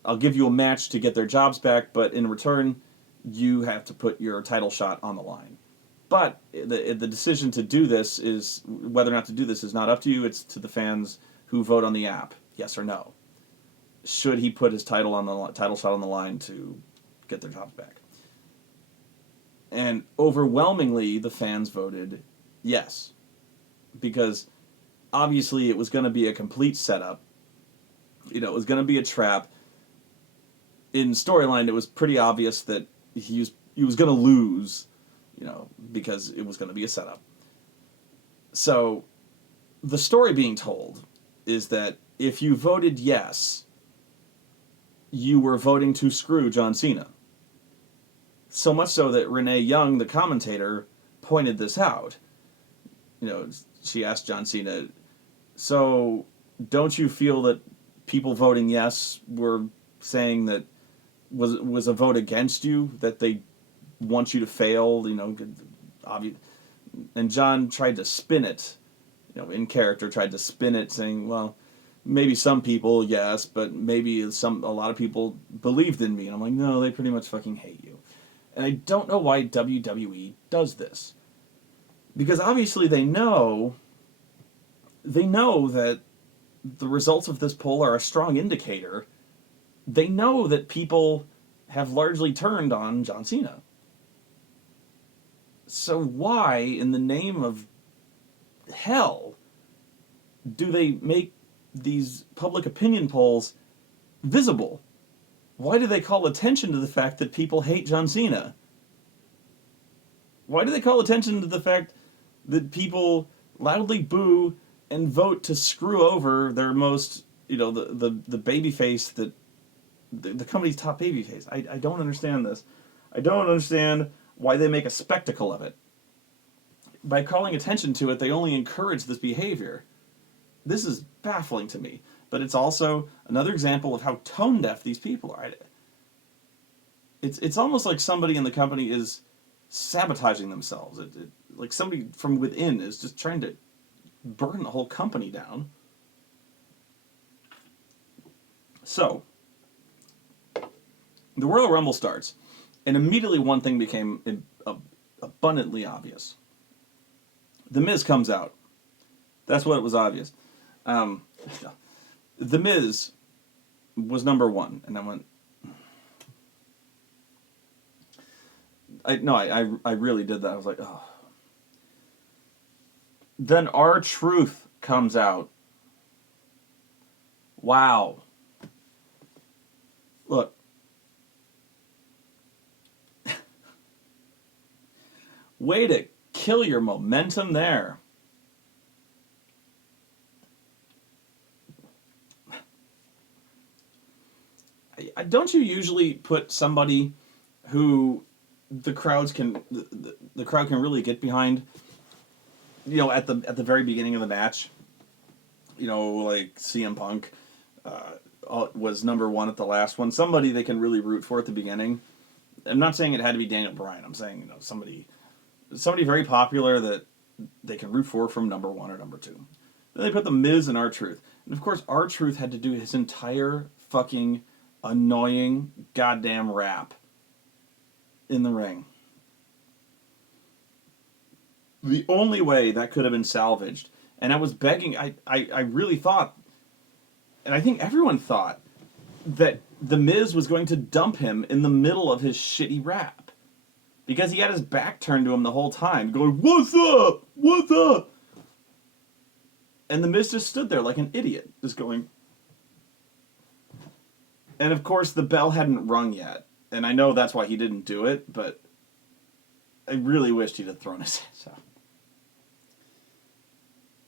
I'll give you a match to get their jobs back, but in return, you have to put your title shot on the line. But the decision to do this is, whether or not to do this is not up to you, it's to the fans who vote on the app, yes or no. Should he put his title shot on the line to get their jobs back? And overwhelmingly, the fans voted yes. Because obviously it was going to be a complete setup. It was going to be a trap. In storyline, it was pretty obvious that he was going to lose, because it was going to be a setup. So the story being told is that if you voted yes, you were voting to screw John Cena. So much so that Renee Young, the commentator, pointed this out. She asked John Cena, so don't you feel that people voting yes were saying that was a vote against you, that they want you to fail, and John tried to spin it, in character, tried to spin it, saying, well, maybe some people, yes, but maybe a lot of people believed in me. And I'm like, no, they pretty much fucking hate you. And I don't know why WWE does this. Because obviously they know that the results of this poll are a strong indicator. They know that people have largely turned on John Cena. So why, in the name of hell, do they make these public opinion polls visible? Why do they call attention to the fact that people hate John Cena? Why do they call attention to the fact that people loudly boo and vote to screw over their most, the babyface, that the company's top babyface? I don't understand this. I don't understand why they make a spectacle of it. By calling attention to it, they only encourage this behavior. This is baffling to me. But it's also another example of how tone deaf these people are. It's almost like somebody in the company is sabotaging themselves. Like somebody from within is just trying to burn the whole company down. So, the Royal Rumble starts, and immediately one thing became abundantly obvious. The Miz comes out. That's what it was obvious. The Miz was number one, and I went, I really did that. I was like, oh. Then R-Truth comes out. Wow. Look. Way to kill your momentum there. Don't you usually put somebody who the crowd can really get behind, at the very beginning of the match? Like CM Punk was number one at the last one. Somebody they can really root for at the beginning. I'm not saying it had to be Daniel Bryan. I'm saying somebody very popular that they can root for from number one or number two. Then they put the Miz and R-Truth, and of course R-Truth had to do his entire fucking annoying goddamn rap in the ring. The only way that could have been salvaged, and I was begging, I really thought, and I think everyone thought, that the Miz was going to dump him in the middle of his shitty rap. because he had his back turned to him the whole time, going, "What's up? What's up?" And the Miz just stood there like an idiot, just going. And of course, the bell hadn't rung yet, and I know that's why he didn't do it, but I really wished he'd have thrown his hands out.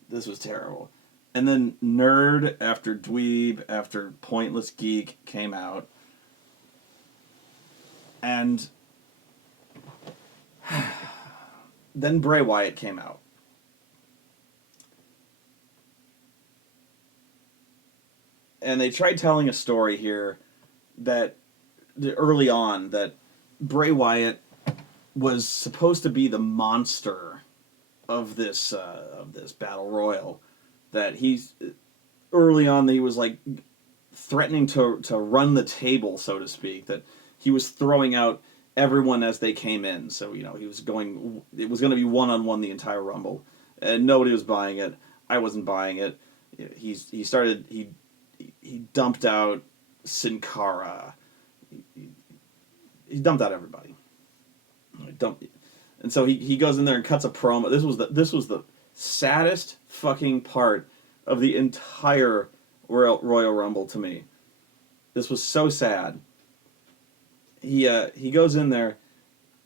This was terrible. And then nerd after dweeb after pointless geek came out. And then Bray Wyatt came out. And they tried telling a story here that early on that Bray Wyatt was supposed to be the monster of this battle royal. That he's early on he was like threatening to run the table, so to speak. That he was throwing out everyone as they came in. So he was going. It was going to be 1-on-1 the entire Rumble, and nobody was buying it. I wasn't buying it. He dumped out Sin Cara. He dumped out everybody. And so he goes in there and cuts a promo. This was the saddest fucking part of the entire Royal Rumble to me. This was so sad. He goes in there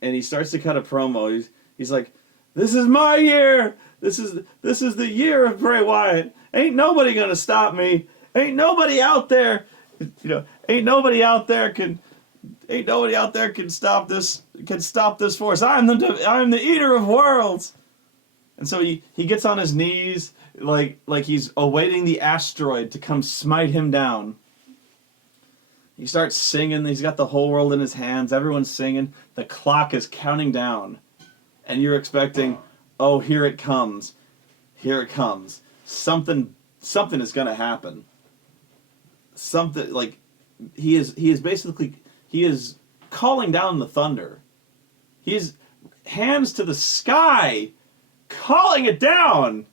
and he starts to cut a promo. He's like, "This is my year. This is the year of Bray Wyatt. Ain't nobody gonna stop me. Ain't nobody out there, ain't nobody out there can stop this force. I'm the eater of worlds." And so he gets on his knees like he's awaiting the asteroid to come smite him down. He starts singing. He's got the whole world in his hands. Everyone's singing. The clock is counting down. And you're expecting, oh, here it comes. Here it comes. Something is going to happen. Something like he is calling down the thunder. He is hands to the sky, calling it down.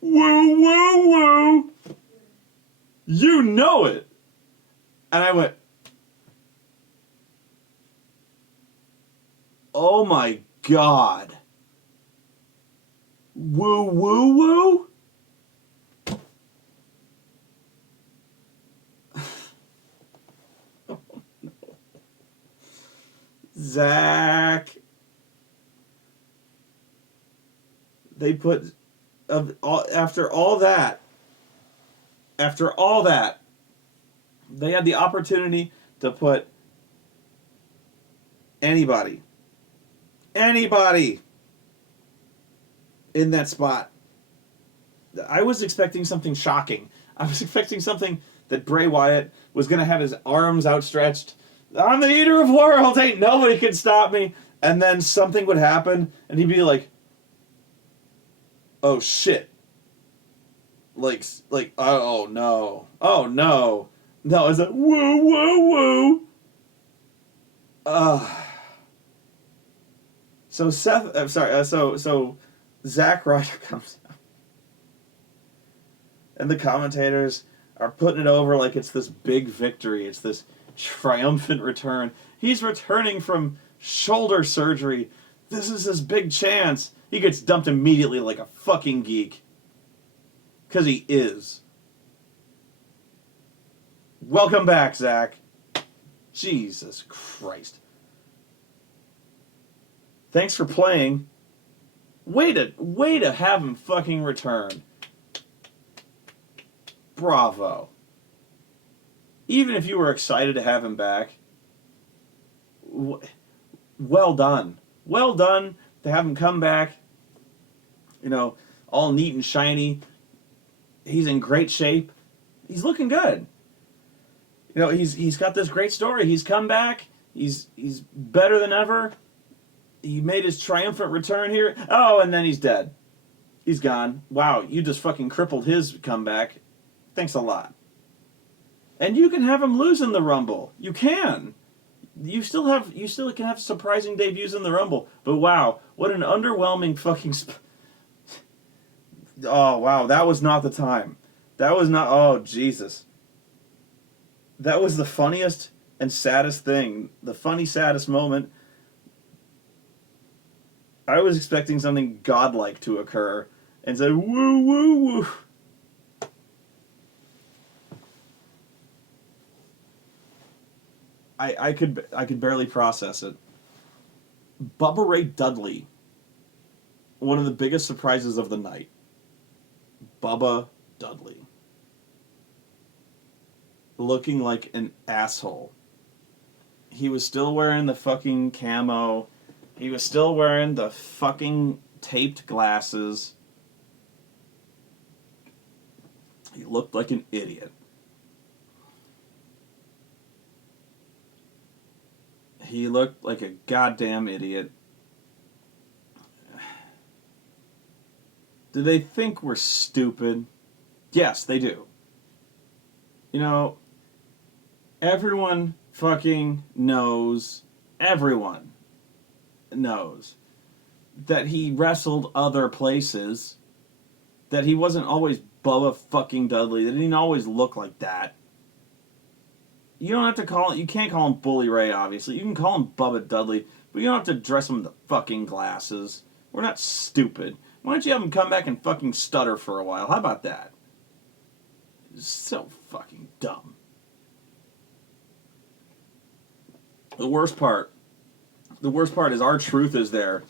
Woo, woo, woo. You know it. And I went, oh my God. Woo, woo, woo. Oh, no. Zach. They put, after all that, they had the opportunity to put anybody in that spot. I was expecting something shocking. I was expecting something that Bray Wyatt was going to have his arms outstretched. I'm the eater of worlds. Ain't nobody can stop me. And then something would happen, and he'd be like, oh shit. Like, oh no. Oh no. No, it's like, woo, woo, woo. So so Zack Ryder comes out. And the commentators are putting it over like it's this big victory. It's this triumphant return. He's returning from shoulder surgery. This is his big chance. He gets dumped immediately like a fucking geek. Because he is. Welcome back, Zach. Jesus Christ. Thanks for playing. Way to have him fucking return. Bravo. Even if you were excited to have him back, well done. Well done to have him come back, all neat and shiny. He's in great shape. He's looking good. He's got this great story. He's come back. He's better than ever. He made his triumphant return here. Oh, and then he's dead. He's gone. Wow, you just fucking crippled his comeback. Thanks a lot. And you can have him lose in the Rumble. You can. You still can have surprising debuts in the Rumble. But wow, what an underwhelming fucking... Oh, wow, that was not the time. That was not... Oh, Jesus. That was the funniest And saddest thing, the funny saddest moment, I was expecting something godlike to occur and said, woo, woo, woo. I could barely process it. Bubba Ray Dudley, one of the biggest surprises of the night. Bubba Dudley. Looking like an asshole. He was still wearing the fucking camo. He was still wearing the fucking taped glasses. He looked like an idiot. He looked like a goddamn idiot. Do they think we're stupid? Yes, they do. You know, everyone fucking knows, everyone knows that he wrestled other places, that he wasn't always Bubba fucking Dudley, that he didn't always look like that. You don't have to call it, you can't call him Bully Ray, obviously. You can call him Bubba Dudley, but you don't have to dress him in the fucking glasses. We're not stupid. Why don't you have him come back and fucking stutter for a while? How about that? It's so fucking dumb. The worst part is R-Truth is there,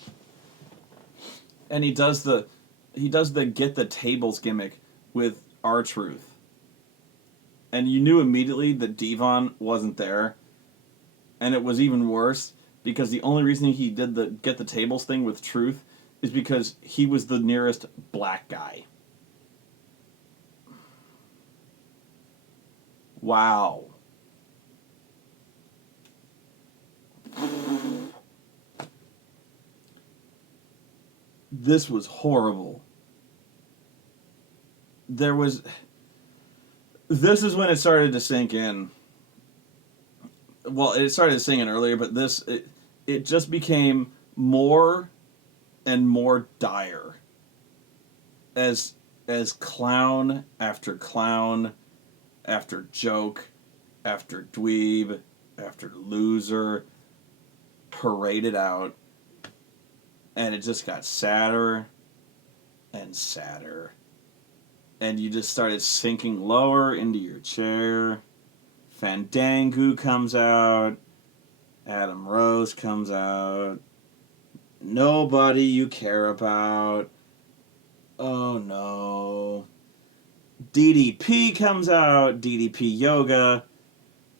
and he does the get the tables gimmick with R-Truth. And you knew immediately that Devon wasn't there. And it was even worse because the only reason he did the get the tables thing with Truth is because he was the nearest black guy. Wow. This was horrible. This is when it started to sink in. Well, it started to sink in earlier, but it just became more and more dire as clown after joke after dweeb after loser paraded out, and it just got sadder and sadder. And you just started sinking lower into your chair. Fandango comes out. Adam Rose comes out. Nobody you care about. Oh no. DDP comes out. DDP Yoga.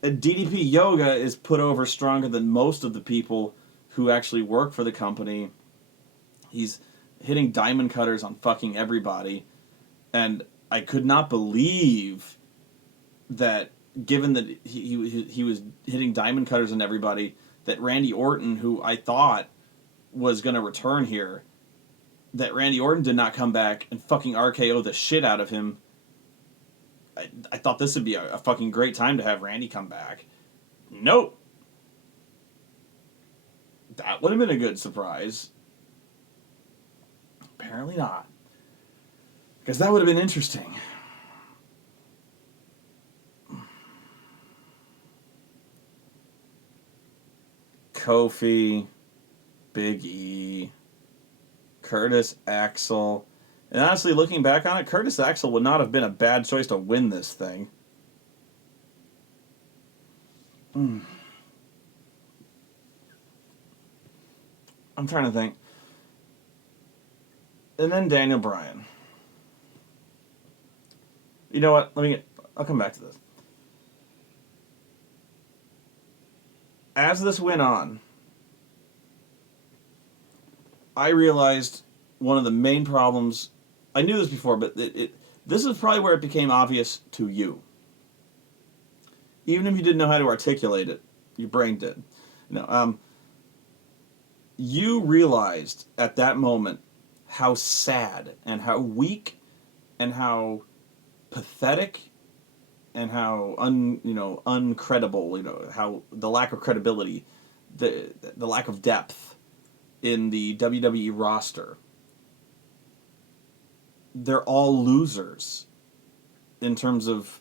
DDP Yoga is put over stronger than most of the people who actually work for the company. He's hitting diamond cutters on fucking everybody. And I could not believe that, given that he was hitting diamond cutters on everybody, that Randy Orton, who I thought was going to return here, that Randy Orton did not come back and fucking RKO the shit out of him. I thought this would be a fucking great time to have Randy come back. Nope. That would have been a good surprise. Apparently not. Because that would have been interesting. Kofi, Big E, Curtis Axel. And honestly, looking back on it, Curtis Axel would not have been a bad choice to win this thing. I'm trying to think. And then Daniel Bryan. You know what? I'll come back to this. As this went on, I realized one of the main problems. I knew this before, but this is probably where it became obvious to you. Even if you didn't know how to articulate it, your brain did. You realized at that moment how sad and how weak and how pathetic and how uncredible, how the lack of credibility, the lack of depth in the WWE roster. They're all losers in terms of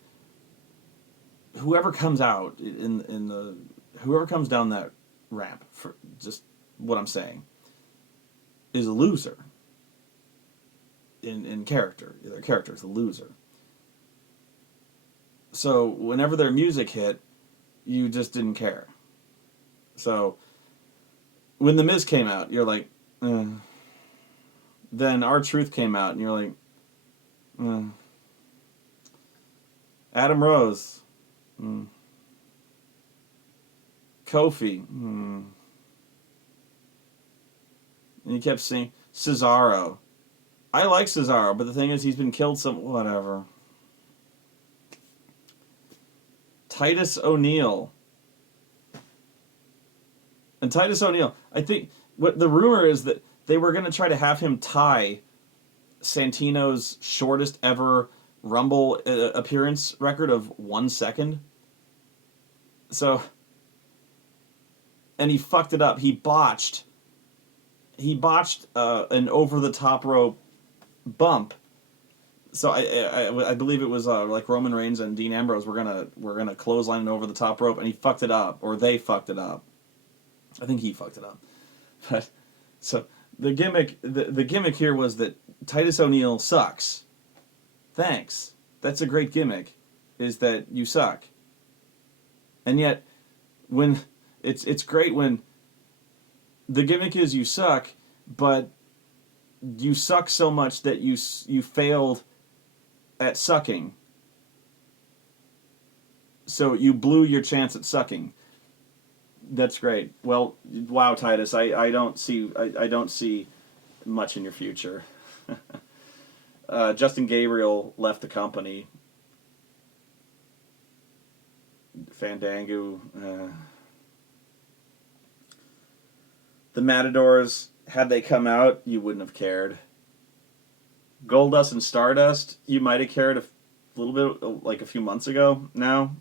whoever comes out whoever comes down that ramp, for just what I'm saying, is a loser in character. Their character is a loser. So whenever their music hit, you just didn't care. So when The Miz came out, you're like, eh. Then R-Truth came out, and you're like, eh. Adam Rose, Kofi, and you kept saying Cesaro. I like Cesaro, but the thing is, he's been killed whatever. Titus O'Neil. And Titus O'Neil, I think, what the rumor is that they were going to try to have him tie Santino's shortest ever Rumble appearance record of 1 second. So, and he fucked it up. He botched an over the top rope bump. So I believe it was like Roman Reigns and Dean Ambrose were gonna clothesline an over the top rope, and he fucked it up, or they fucked it up. I think he fucked it up. But so the gimmick here was that Titus O'Neil sucks. Thanks. That's a great gimmick, is that you suck. And yet, when it's great when the gimmick is you suck, but you suck so much that you failed at sucking. So you blew your chance at sucking. That's great. Well, wow, Titus, I don't see much in your future. Justin Gabriel left the company. Fandango. The Matadors, had they come out, you wouldn't have cared. Goldust and Stardust, you might have cared a little bit, like a few months ago now.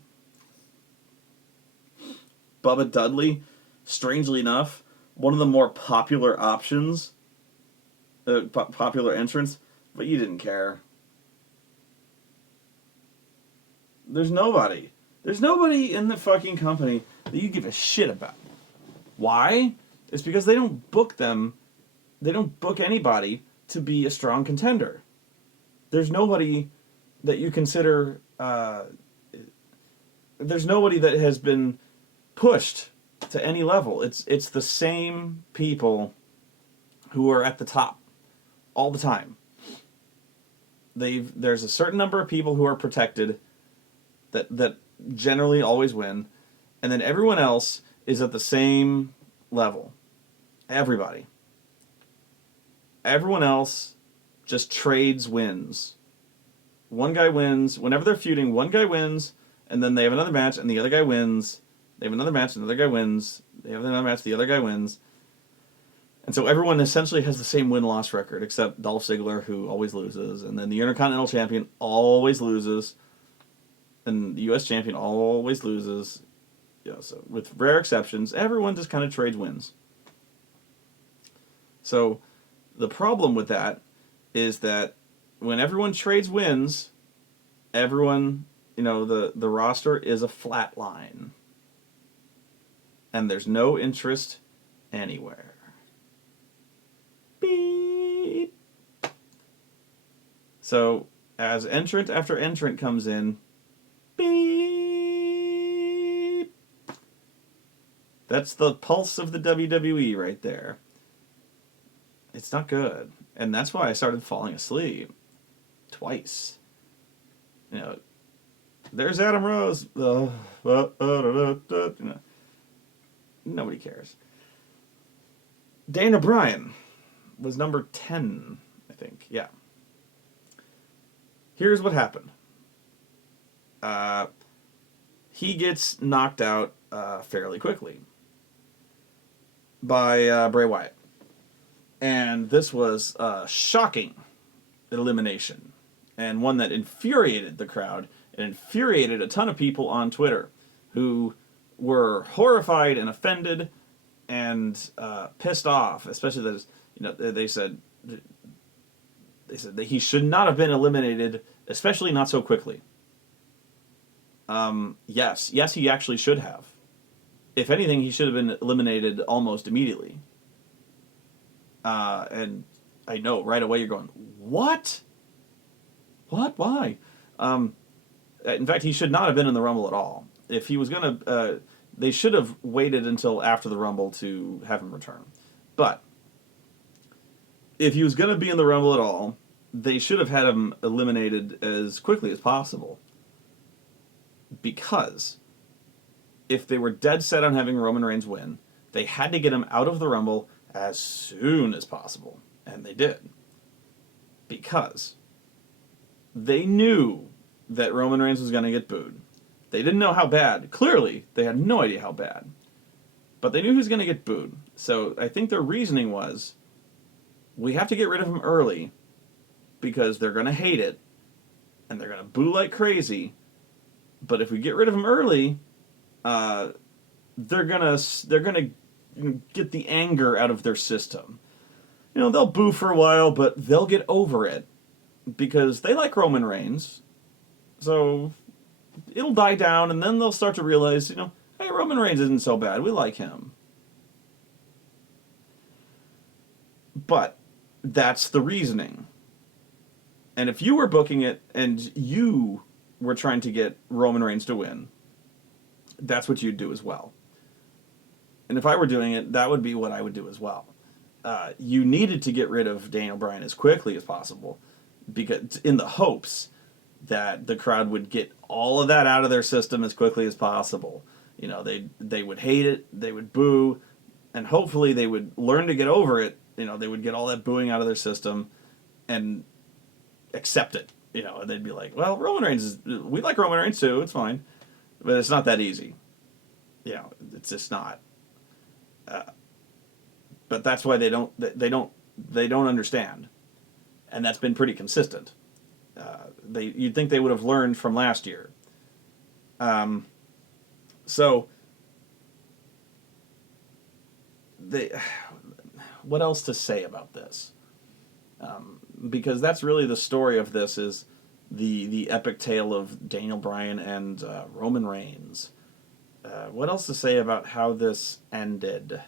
Bubba Dudley, strangely enough, one of the more popular options, popular entrants, but you didn't care. There's nobody in the fucking company that you give a shit about. Why? It's because they don't book anybody to be a strong contender. There's nobody that you consider, there's nobody that has been pushed to any level. It's the same people who are at the top all the time. There's a certain number of people who are protected that generally always win, and then everyone else is at the same level. Everybody. Everyone else just trades wins. One guy wins. Whenever they're feuding, one guy wins, and then they have another match, and the other guy wins. They have another match, and the other guy wins. They have another match, the other guy wins. And so everyone essentially has the same win-loss record, except Dolph Ziggler, who always loses. And then the Intercontinental Champion always loses. And the U.S. Champion always loses. Yeah, so with rare exceptions, everyone just kind of trades wins. So the problem with that is that when everyone trades wins, everyone, the roster is a flat line. And there's no interest anywhere. Beep. So as entrant after entrant comes in, beep. That's the pulse of the WWE right there. It's not good. And that's why I started falling asleep. Twice. There's Adam Rose. Nobody cares. Daniel Bryan was number 10, I think. Yeah. Here's what happened. He gets knocked out fairly quickly by Bray Wyatt. And this was a shocking elimination, and one that infuriated the crowd and infuriated a ton of people on Twitter who were horrified and offended and pissed off, especially that they said that he should not have been eliminated, especially not so quickly. Yes, he actually should have. If anything, he should have been eliminated almost immediately. And I know right away you're going, what? What? Why? In fact, he should not have been in the Rumble at all. If he was going to, they should have waited until after the Rumble to have him return. But if he was going to be in the Rumble at all, they should have had him eliminated as quickly as possible. Because if they were dead set on having Roman Reigns win, they had to get him out of the Rumble as soon as possible. And they did. Because they knew that Roman Reigns was going to get booed. They didn't know how bad. Clearly, they had no idea how bad. But they knew he was going to get booed. So I think their reasoning was, we have to get rid of him early because they're going to hate it and they're going to boo like crazy. But if we get rid of him early, they're gonna get the anger out of their system. You know, they'll boo for a while, but they'll get over it because they like Roman Reigns. So it'll die down, and then they'll start to realize, you know, hey, Roman Reigns isn't so bad. We like him. But that's the reasoning. And if you were booking it and you were trying to get Roman Reigns to win, that's what you'd do as well. And if I were doing it, that would be what I would do as well. You needed to get rid of Daniel Bryan as quickly as possible, because in the hopes that the crowd would get all of that out of their system as quickly as possible. You know, they would hate it, they would boo, and hopefully they would learn to get over it. You know, they would get all that booing out of their system and accept it. You know, and they'd be like, well, we like Roman Reigns too, it's fine. But it's not that easy. You know, it's just not. But that's why they don't understand. And that's been pretty consistent. You'd think they would have learned from last year. So what else to say about this? Because that's really the story of this, is the epic tale of Daniel Bryan and Roman Reigns. What else to say about how this ended?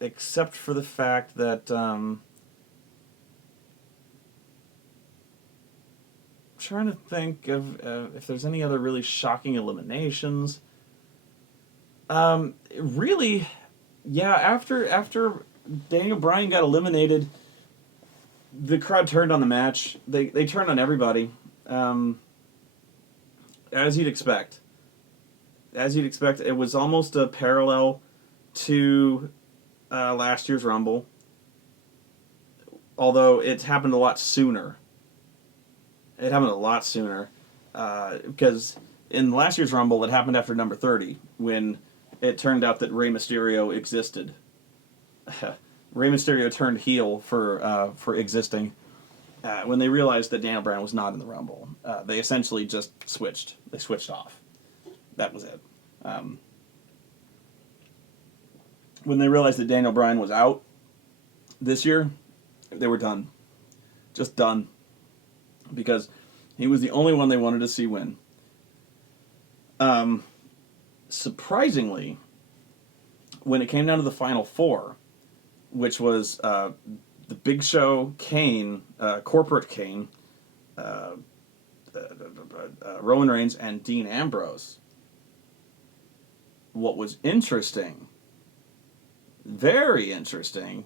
Except for the fact that trying to think of if there's any other really shocking eliminations. Really, yeah, after Daniel Bryan got eliminated, the crowd turned on the match. They turned on everybody, as you'd expect. It was almost a parallel to last year's Rumble, although it happened a lot sooner. Because in last year's Rumble, it happened after number 30, when it turned out that Rey Mysterio existed. Rey Mysterio turned heel for existing when they realized that Daniel Bryan was not in the Rumble. They essentially just switched. They switched off. That was it. When they realized that Daniel Bryan was out this year, they were done. Just done. Because he was the only one they wanted to see win. Surprisingly, when it came down to the Final Four, which was the Big Show, Kane, Corporate Kane, Roman Reigns, and Dean Ambrose, what was interesting, very interesting,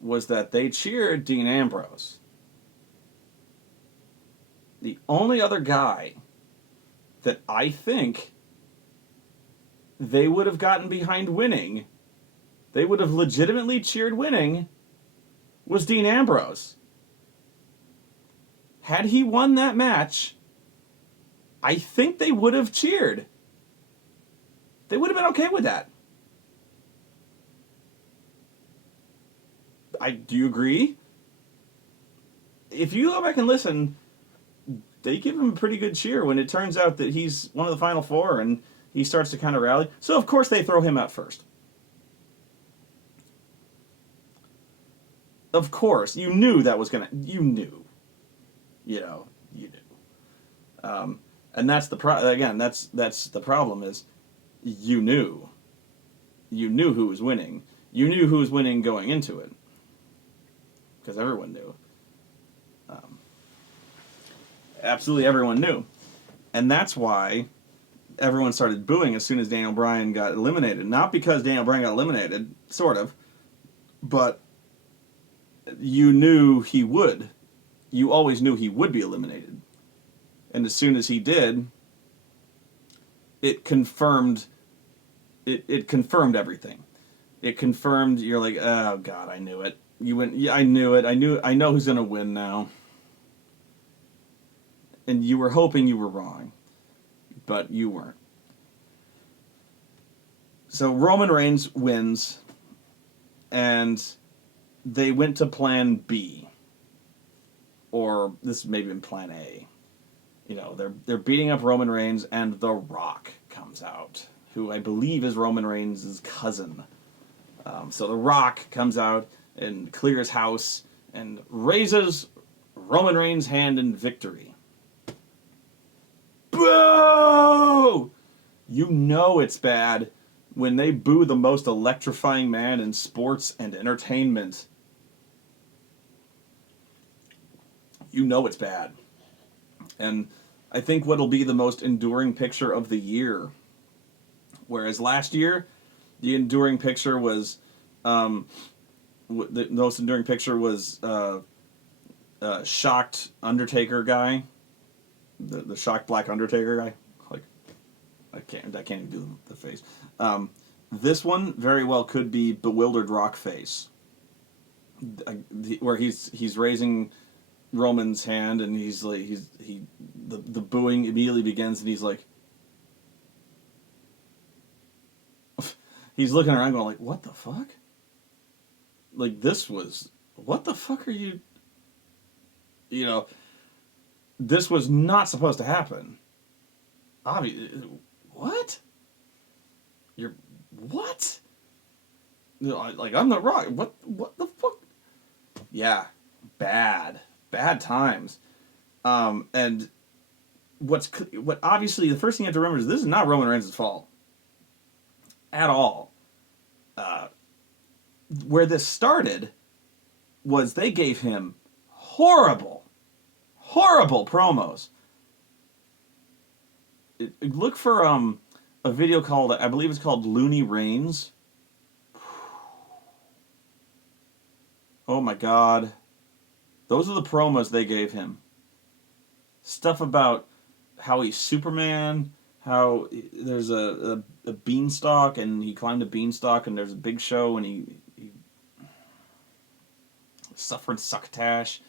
was that they cheered Dean Ambrose. The only other guy that I think they would have gotten behind winning, they would have legitimately cheered winning, was Dean Ambrose. Had he won that match, I think they would have cheered. They would have been okay with that. Do you agree? If you go back and listen, they give him a pretty good cheer when it turns out that he's one of the Final Four and he starts to kind of rally. So, of course, they throw him out first. Of course. You knew that was going to... You knew. You know, you knew. And that's that's the problem is you knew who was winning. You knew who was winning going into it because everyone knew. Absolutely everyone knew. And that's why everyone started booing as soon as Daniel Bryan got eliminated. Not because Daniel Bryan got eliminated, sort of, but you knew he would. You always knew he would be eliminated. And as soon as he did, it confirmed it confirmed everything. It confirmed you're like, oh God, I knew it. You went, yeah, I knew it. I know who's gonna win now. And you were hoping you were wrong, but you weren't. So Roman Reigns wins, and they went to Plan B, or this may have been Plan A. You know, they're beating up Roman Reigns, and The Rock comes out, who I believe is Roman Reigns' cousin. So The Rock comes out and clears house and raises Roman Reigns' hand in victory. Boo! You know it's bad when they boo the most electrifying man in sports and entertainment. You know it's bad. And I think what'll be the most enduring picture of the year, whereas last year, the enduring picture was, the most enduring picture was shocked Undertaker guy, the shocked black Undertaker guy. Like, I can't even do the face. This one very well could be bewildered Rock face, where he's raising Roman's hand and he's like the booing immediately begins and he's like he's looking around going like, what the fuck? Like, this was, what the fuck are you, this was not supposed to happen. What? You're, what? Like, I'm the Rock. What the fuck? Yeah, bad times. And what obviously the first thing you have to remember is this is not Roman Reigns' fault at all. Where this started was they gave him horrible promos. Look for a video called, I believe it's called Looney Reigns. Oh my God. Those are the promos they gave him. Stuff about how he's Superman, how there's a beanstalk and he climbed a beanstalk and there's a big show and he Sufferin succotash.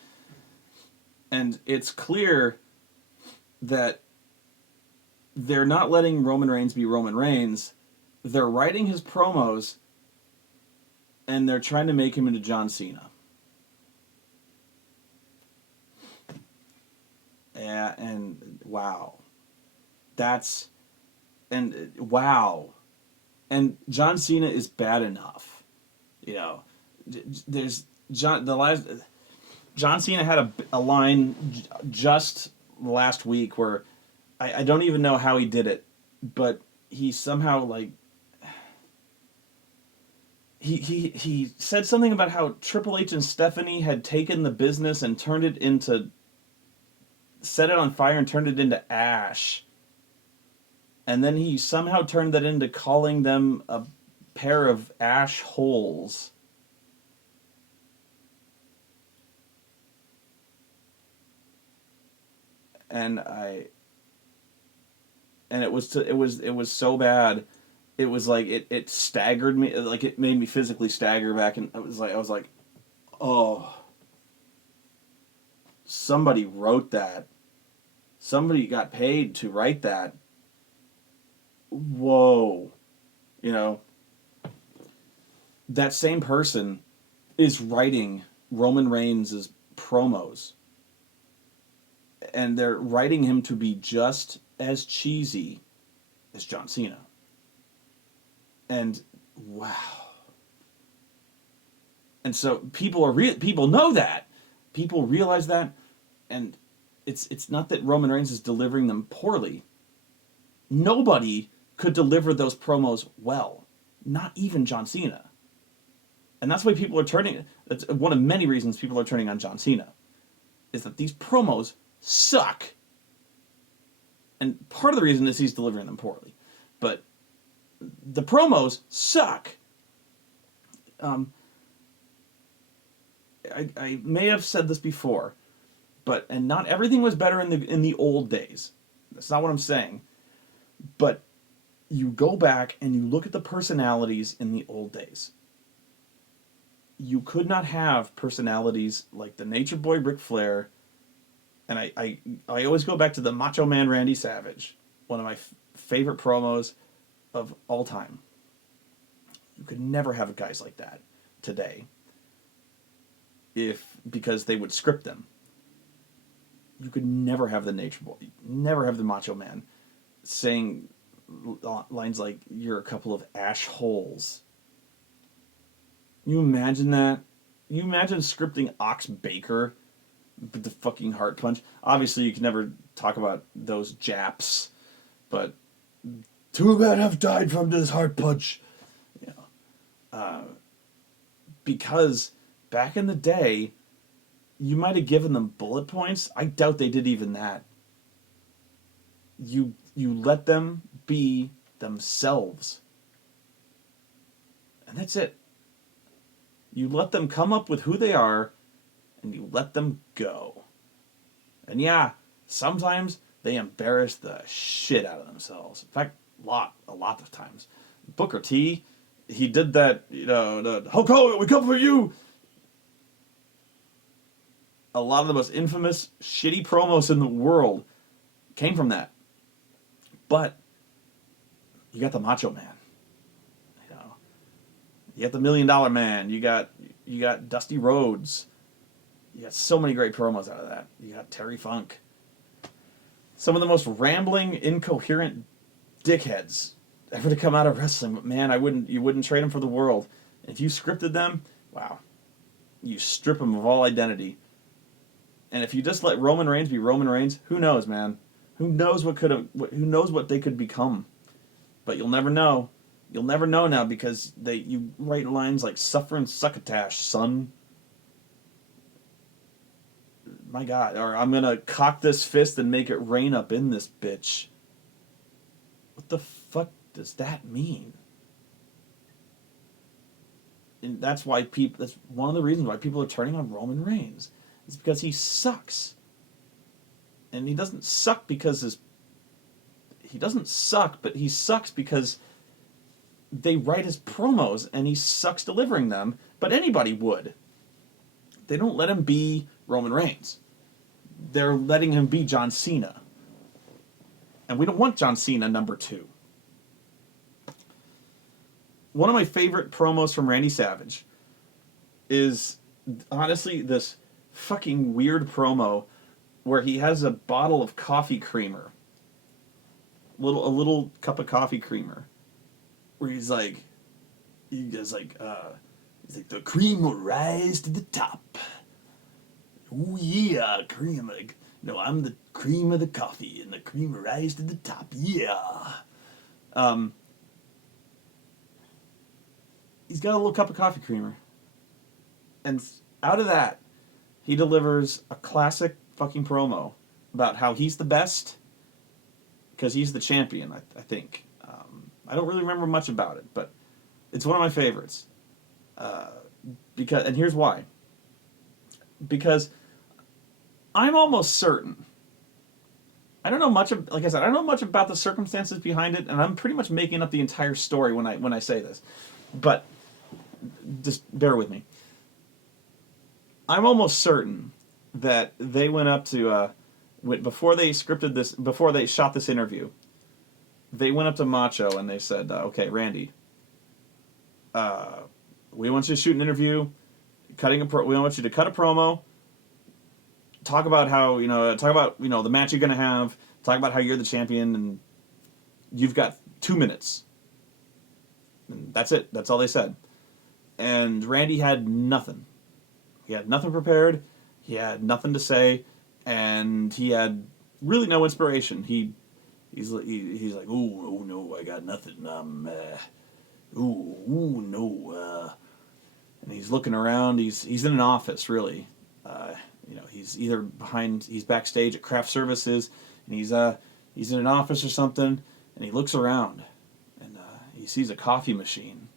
And it's clear that they're not letting Roman Reigns be Roman Reigns. They're writing his promos and they're trying to make him into John Cena. Yeah, and wow. Wow. And John Cena is bad enough. There's John Cena had a line just last week where I don't even know how he did it, but he somehow like he said something about how Triple H and Stephanie had taken the business and set it on fire and turned it into ash. And then he somehow turned that into calling them a pair of ash holes. And it was so bad. It was like it staggered me, like it made me physically stagger back, and I was like, oh, somebody wrote that. Somebody got paid to write that. Whoa. That same person is writing Roman Reigns' promos. And they're writing him to be just as cheesy as John Cena. And wow. And so people know that. People realize that, and it's not that Roman Reigns is delivering them poorly. Nobody could deliver those promos well. Not even John Cena. And that's why people are turning... That's one of many reasons people are turning on John Cena. Is that these promos suck. And part of the reason is he's delivering them poorly. But the promos suck. I may have said this before, and not everything was better in the old days. That's not what I'm saying. But you go back and you look at the personalities in the old days. You could not have personalities like the Nature Boy Ric Flair, and I always go back to the Macho Man Randy Savage, one of my favorite promos of all time. You could never have guys like that today, because they would script them. You could never have the Nature Boy, never have the Macho Man saying lines like, "You're a couple of ash holes." You imagine that? You imagine scripting Ox Baker with the fucking heart punch? Obviously, you can never talk about those Japs, but too bad I've died from this heart punch. You know, because back in the day, you might have given them bullet points. I doubt they did even that. You let them be themselves. And that's it. You let them come up with who they are, and you let them go. And yeah, sometimes they embarrass the shit out of themselves. In fact, a lot of times. Booker T, he did that, Hulk Hogan, we come for you! A lot of the most infamous, shitty promos in the world came from that. But you got the Macho Man. You got the $1 Million Man. You got Dusty Rhodes. You got so many great promos out of that. You got Terry Funk. Some of the most rambling, incoherent dickheads ever to come out of wrestling. But man, you wouldn't trade them for the world. If you scripted them, wow, you strip them of all identity. And if you just let Roman Reigns be Roman Reigns, who knows, man? Who knows who knows what they could become? But you'll never know. You'll never know now because you write lines like "Sufferin, succotash, son." My God, or "I'm gonna cock this fist and make it rain up in this bitch." What the fuck does that mean? And that's why that's one of the reasons why people are turning on Roman Reigns. It's because he sucks. And he doesn't suck because he doesn't suck, but he sucks because they write his promos and he sucks delivering them, but anybody would. They don't let him be Roman Reigns. They're letting him be John Cena. And we don't want John Cena number 2. One of my favorite promos from Randy Savage is honestly this fucking weird promo where he has a bottle of coffee creamer. A little cup of coffee creamer. Where he's like, the cream will rise to the top. Oh yeah, cream. No, I'm the cream of the coffee, and the cream will rise to the top. Yeah. He's got a little cup of coffee creamer. And out of that, he delivers a classic fucking promo about how he's the best, because he's the champion, I think. I don't really remember much about it, but it's one of my favorites. And here's why. Because I'm almost certain. I don't know much about the circumstances behind it, and I'm pretty much making up the entire story when I say this. But just bear with me. I'm almost certain that they went up to before they shot this interview. They went up to Macho and they said, "Okay, Randy, we want you to shoot an interview. We want you to cut a promo. Talk about how the match you're gonna have. Talk about how you're the champion, and you've got 2 minutes." And that's it. That's all they said. And Randy had nothing. He had nothing prepared. He had nothing to say, and he had really no inspiration. He's like, oh no, I got nothing. No. And he's looking around. He's in an office, really. He's backstage at craft services, and he's in an office or something, and he looks around, and he sees a coffee machine,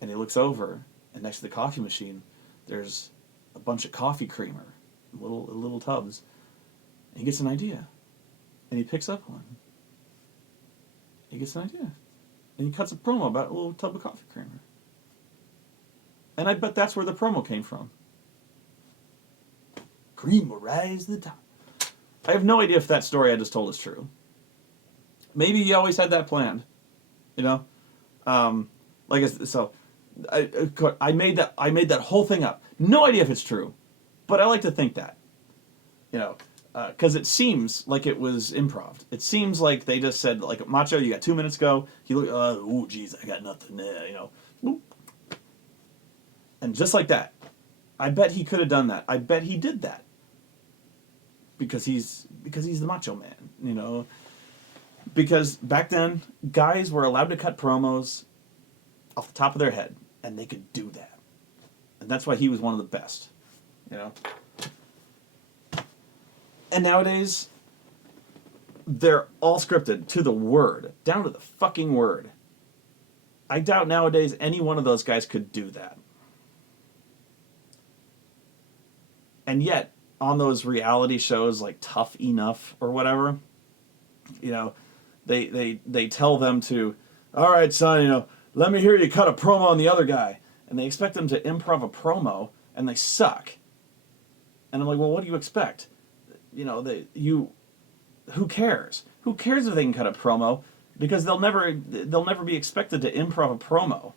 and he looks over, and next to the coffee machine, there's a bunch of coffee creamer, little tubs. And he gets an idea, and he picks up one. He gets an idea, and he cuts a promo about a little tub of coffee creamer. And I bet that's where the promo came from. Cream will rise to the top. I have no idea if that story I just told is true. Maybe he always had that planned, you know. I made that whole thing up. No idea if it's true, but I like to think that, you know, because it seems like it was improv. It seems like they just said, like, Macho, you got 2 minutes, go. He looked, oh geez, I got nothing there, you know. Boop. And just like that, I bet he could have done that. I bet he did that. Because he's the Macho Man, you know. Because back then, guys were allowed to cut promos off the top of their head, and they could do that. And that's why he was one of the best, you know. And nowadays, they're all scripted to the word, down to the fucking word. I doubt nowadays any one of those guys could do that. And yet, on those reality shows like Tough Enough or whatever, you know, they tell them to, all right, son, you know, let me hear you cut a promo on the other guy. And they expect them to improv a promo, and they suck. And I'm like, well, what do you expect? You know, who cares? Who cares if they can cut a promo? Because they'll never be expected to improv a promo.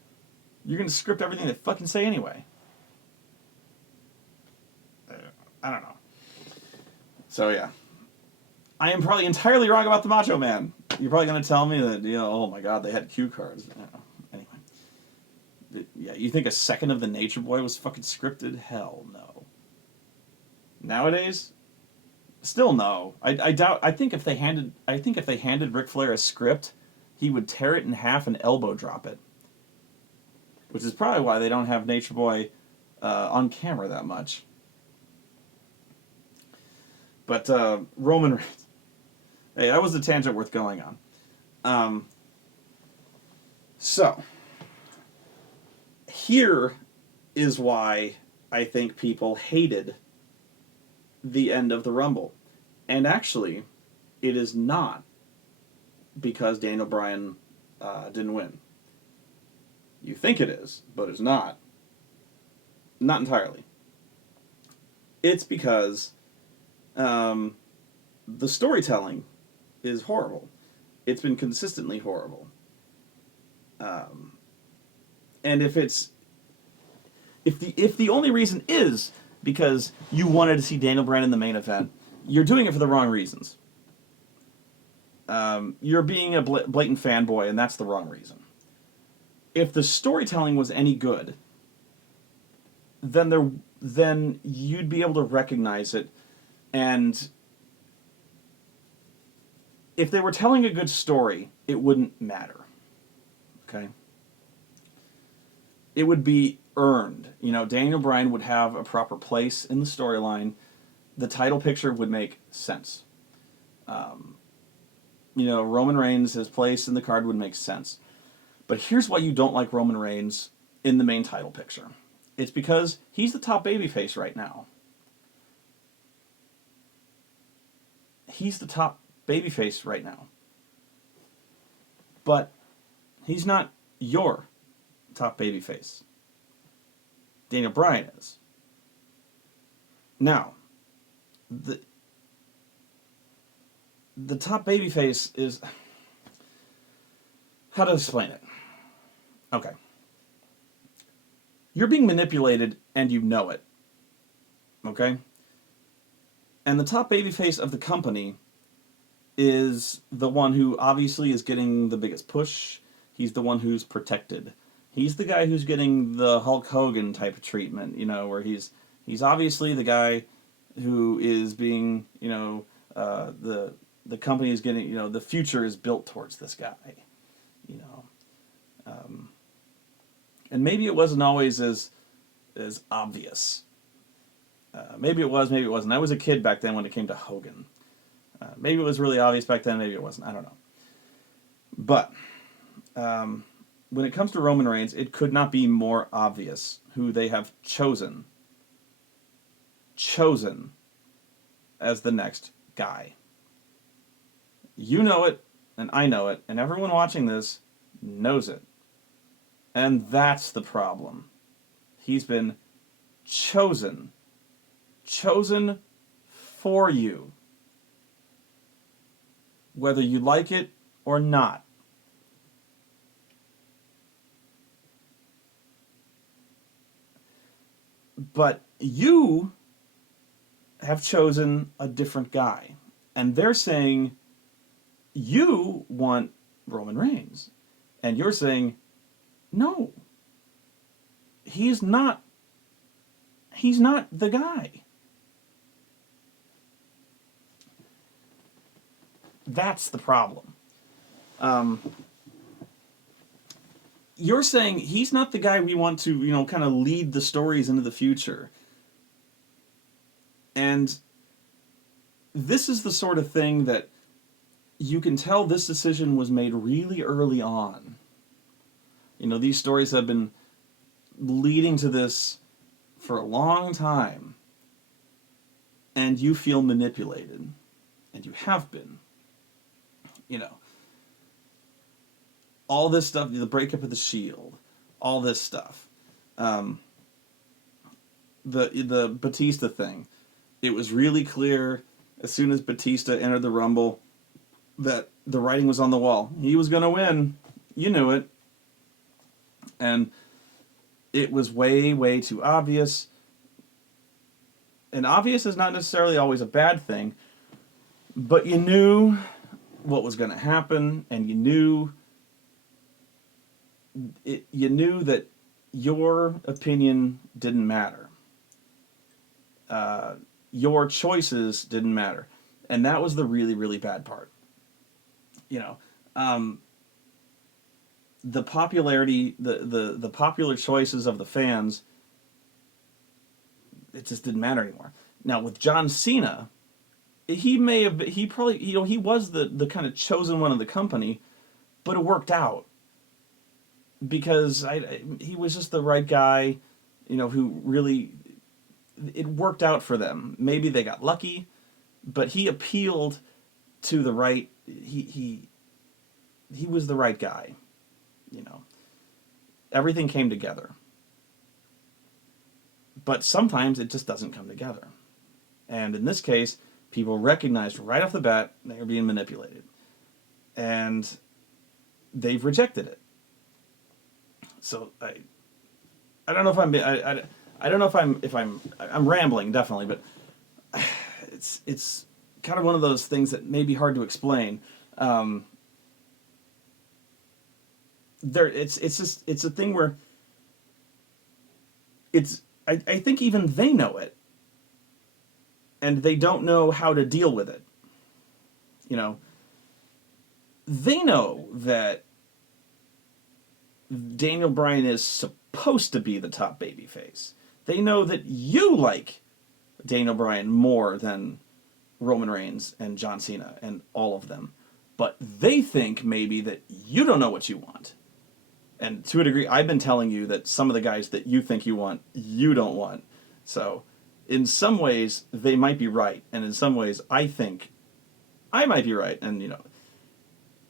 You're going to script everything they fucking say anyway. I don't know. So yeah, I am probably entirely wrong about the Macho Man. You're probably going to tell me that, you know, oh my God, they had cue cards. Anyway, yeah, you think a second of the Nature Boy was fucking scripted? Hell no. Nowadays, still no. I doubt. I think if they handed Ric Flair a script, he would tear it in half and elbow drop it. Which is probably why they don't have Nature Boy on camera that much. But Roman Reigns. Hey, that was a tangent worth going on. So, here is why I think people hated the end of the Rumble. And actually, it is not because Daniel Bryan didn't win. You think it is, but it's not. Not entirely. It's because the storytelling is horrible. It's been consistently horrible. And if the only reason is because you wanted to see Daniel Bryan in the main event, you're doing it for the wrong reasons. You're being a blatant fanboy, and that's the wrong reason. If the storytelling was any good, then you'd be able to recognize it. And if they were telling a good story, it wouldn't matter. Okay? It would be earned. You know, Daniel Bryan would have a proper place in the storyline. The title picture would make sense. You know, Roman Reigns, his place in the card would make sense. But here's why you don't like Roman Reigns in the main title picture. It's because he's the top babyface right now. He's the top babyface right now. But he's not your top babyface. Daniel Bryan is. Now, the top babyface is... How to explain it? Okay. You're being manipulated and you know it. Okay? And the top babyface of the company is the one who obviously is getting the biggest push. He's the one who's protected. He's the guy who's getting the Hulk Hogan type of treatment, you know, where he's obviously the guy who is being, the company is getting, the future is built towards this guy, you know. And maybe it wasn't always as obvious. Maybe it was, maybe it wasn't. I was a kid back then when it came to Hogan. Maybe it was really obvious back then, maybe it wasn't. I don't know. But when it comes to Roman Reigns, it could not be more obvious who they have chosen as the next guy. You know it, and I know it, and everyone watching this knows it. And that's the problem. He's been chosen for you, whether you like it or not. But you have chosen a different guy, and they're saying you want Roman Reigns, and you're saying no, he's not the guy. That's the problem. You're saying he's not the guy we want to, kind of lead the stories into the future. And this is the sort of thing that you can tell this decision was made really early on. These stories have been leading to this for a long time. And you feel manipulated. And you have been. All this stuff, the breakup of the Shield, all this stuff. The Batista thing. It was really clear as soon as Batista entered the Rumble that the writing was on the wall. He was going to win. You knew it. And it was way, way too obvious. And obvious is not necessarily always a bad thing, but you knew what was going to happen, and you knew that your opinion didn't matter. Your choices didn't matter. And that was the really, really bad part. The popularity, the popular choices of the fans, it just didn't matter anymore. Now, with John Cena, he was the kind of chosen one of the company, but it worked out. Because he was just the right guy, who really, it worked out for them. Maybe they got lucky, but he appealed to the right, he was the right guy, Everything came together. But sometimes it just doesn't come together. And in this case, people recognized right off the bat they were being manipulated. And they've rejected it. So I don't know if I don't know if I'm rambling, definitely, but it's kind of one of those things that may be hard to explain. It's a thing where I think even they know it, and they don't know how to deal with it. They know that Daniel Bryan is supposed to be the top babyface. They know that you like Daniel Bryan more than Roman Reigns and John Cena and all of them. But they think maybe that you don't know what you want. And to a degree, I've been telling you that some of the guys that you think you want, you don't want. So, in some ways, they might be right. And in some ways, I think I might be right. And,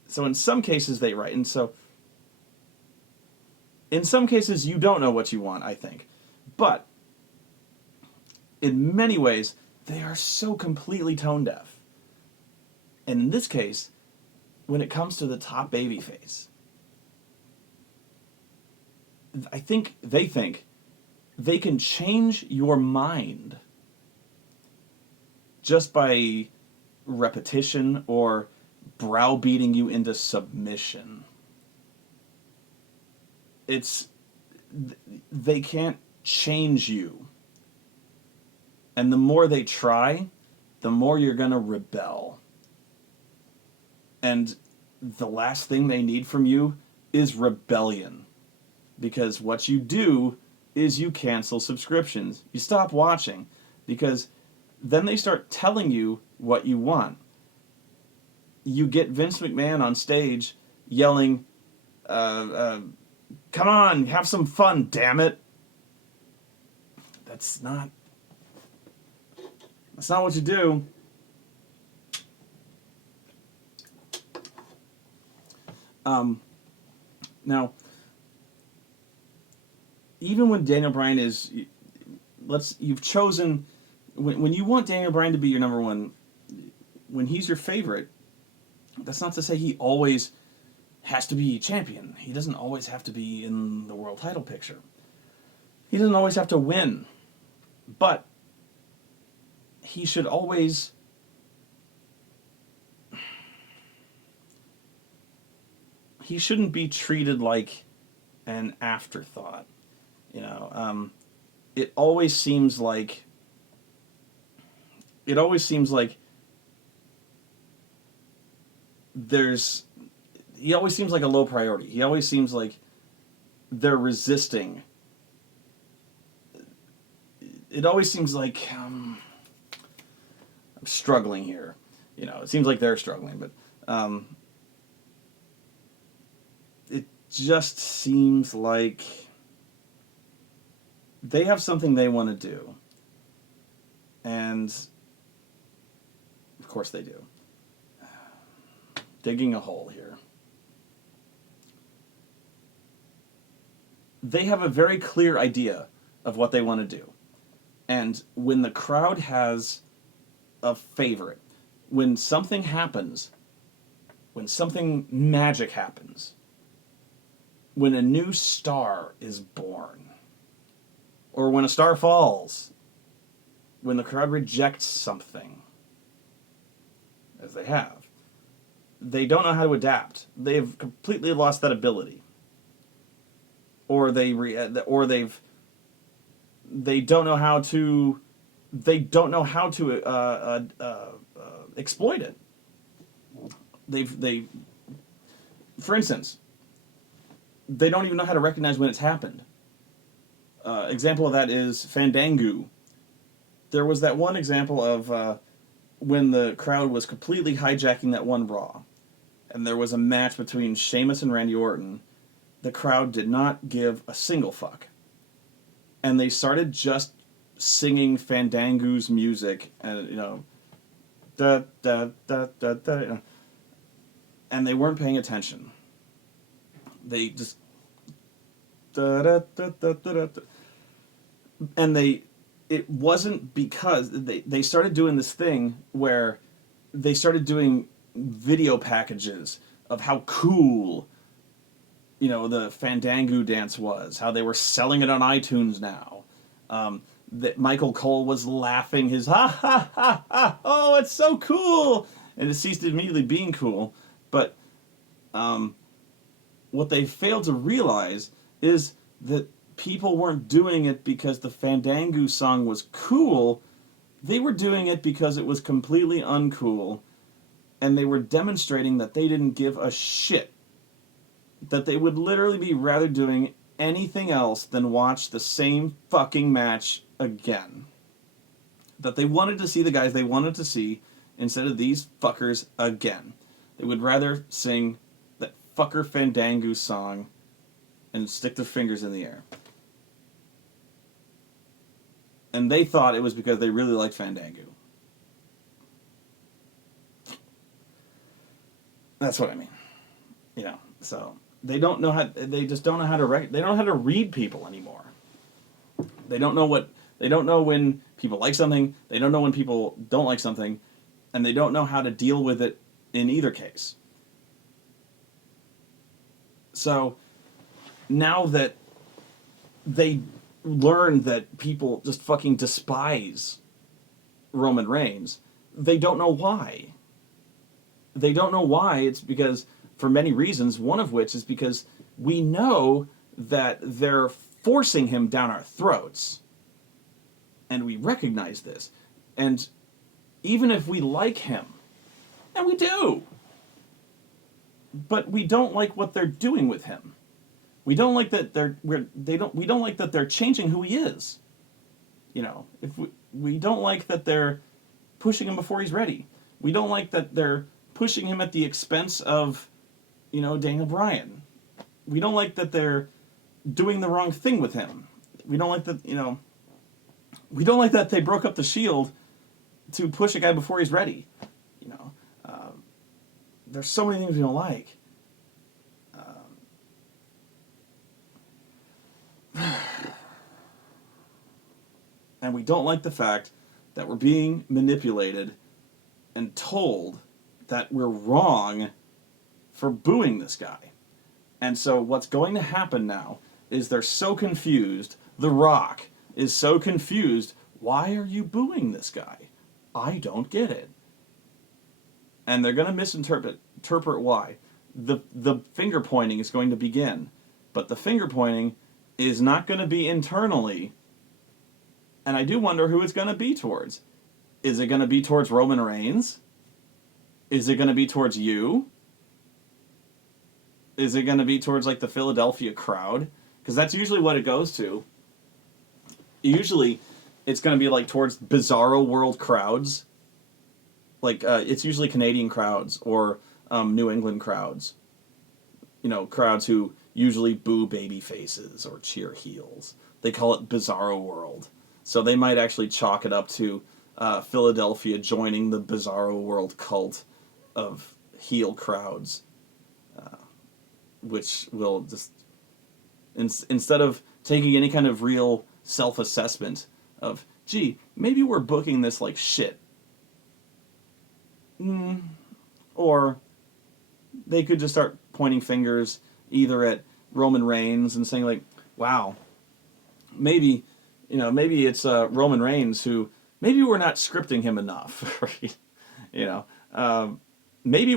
so in some cases, they're right. And so, in some cases, you don't know what you want, I think. But, in many ways, they are so completely tone deaf. And in this case, when it comes to the top babyface, I think they can change your mind just by repetition or browbeating you into submission. They can't change you. And the more they try, the more you're going to rebel. And the last thing they need from you is rebellion. Because what you do is you cancel subscriptions. You stop watching. Because then they start telling you what you want. You get Vince McMahon on stage yelling, come on, have some fun, damn it. That's not what you do. Now, even when Daniel Bryan is, you've chosen, when you want Daniel Bryan to be your number one, when he's your favorite, that's not to say he always has to be champion. He doesn't always have to be in the world title picture. He doesn't always have to win. But he should always he shouldn't be treated like an afterthought. It always seems like he always seems like a low priority. He always seems like they're resisting. It always seems like I'm struggling here. It seems like they're struggling, but it just seems like they have something they want to do. And of course they do. Digging a hole here. They have a very clear idea of what they want to do. And when the crowd has a favorite, when something happens, when something magic happens, when a new star is born, or when a star falls, when the crowd rejects something, as they have, they don't know how to adapt. They've completely lost that ability, or they don't know how to. They don't know how to exploit it. For instance, they don't even know how to recognize when it's happened. Example of that is Fandango. There was that one example of when the crowd was completely hijacking that one Raw, and there was a match between Sheamus and Randy Orton. The crowd did not give a single fuck. And they started just singing Fandango's music, and da da da da da, and they weren't paying attention. They just da da da da da da, and it wasn't because they started doing this thing where they started doing video packages of how cool the Fandango dance was, how they were selling it on iTunes now. That Michael Cole was laughing his ha ha ha ha, oh, it's so cool, and it ceased immediately being cool. But what they failed to realize is that people weren't doing it because the Fandango song was cool. They were doing it because it was completely uncool, and they were demonstrating that they didn't give a shit. That they would literally be rather doing anything else than watch the same fucking match again. That they wanted to see the guys they wanted to see instead of these fuckers again. They would rather sing that fucker Fandango song and stick their fingers in the air. And they thought it was because they really liked Fandango. That's what I mean. So they don't know how. They just don't know how to. They don't know how to read people anymore. They don't know when people like something. They don't know when people don't like something, and they don't know how to deal with it in either case. So now that they learned that people just fucking despise Roman Reigns, they don't know why. They don't know why. It's because, for many reasons, one of which is because we know that they're forcing him down our throats. And we recognize this. And even if we like him, and we do, but we don't like what they're doing with him. We don't like that we don't like that they're changing who he is. If we don't like that they're pushing him before he's ready. We don't like that they're pushing him at the expense of, Daniel Bryan. We don't like that they're doing the wrong thing with him. We don't like that, we don't like that they broke up the Shield to push a guy before he's ready. There's so many things we don't like. And we don't like the fact that we're being manipulated and told that we're wrong for booing this guy. And so what's going to happen now is they're so confused. The Rock is so confused. Why are you booing this guy? I don't get it. And they're going to misinterpret why. The finger pointing is going to begin. But the finger pointing is not going to be internally. And I do wonder who it's going to be towards. Is it going to be towards Roman Reigns? Is it going to be towards you? Is it going to be towards the Philadelphia crowd? Because that's usually what it goes to. Usually it's going to be towards Bizarro World crowds. It's usually Canadian crowds or New England crowds. Crowds who usually boo baby faces or cheer heels. They call it Bizarro World. So they might actually chalk it up to Philadelphia joining the Bizarro World cult of heel crowds. Which will just, instead of taking any kind of real self-assessment of, gee, maybe we're booking this like shit. Or they could just start pointing fingers either at Roman Reigns and saying wow, maybe it's Roman Reigns who, maybe we're not scripting him enough, right? Maybe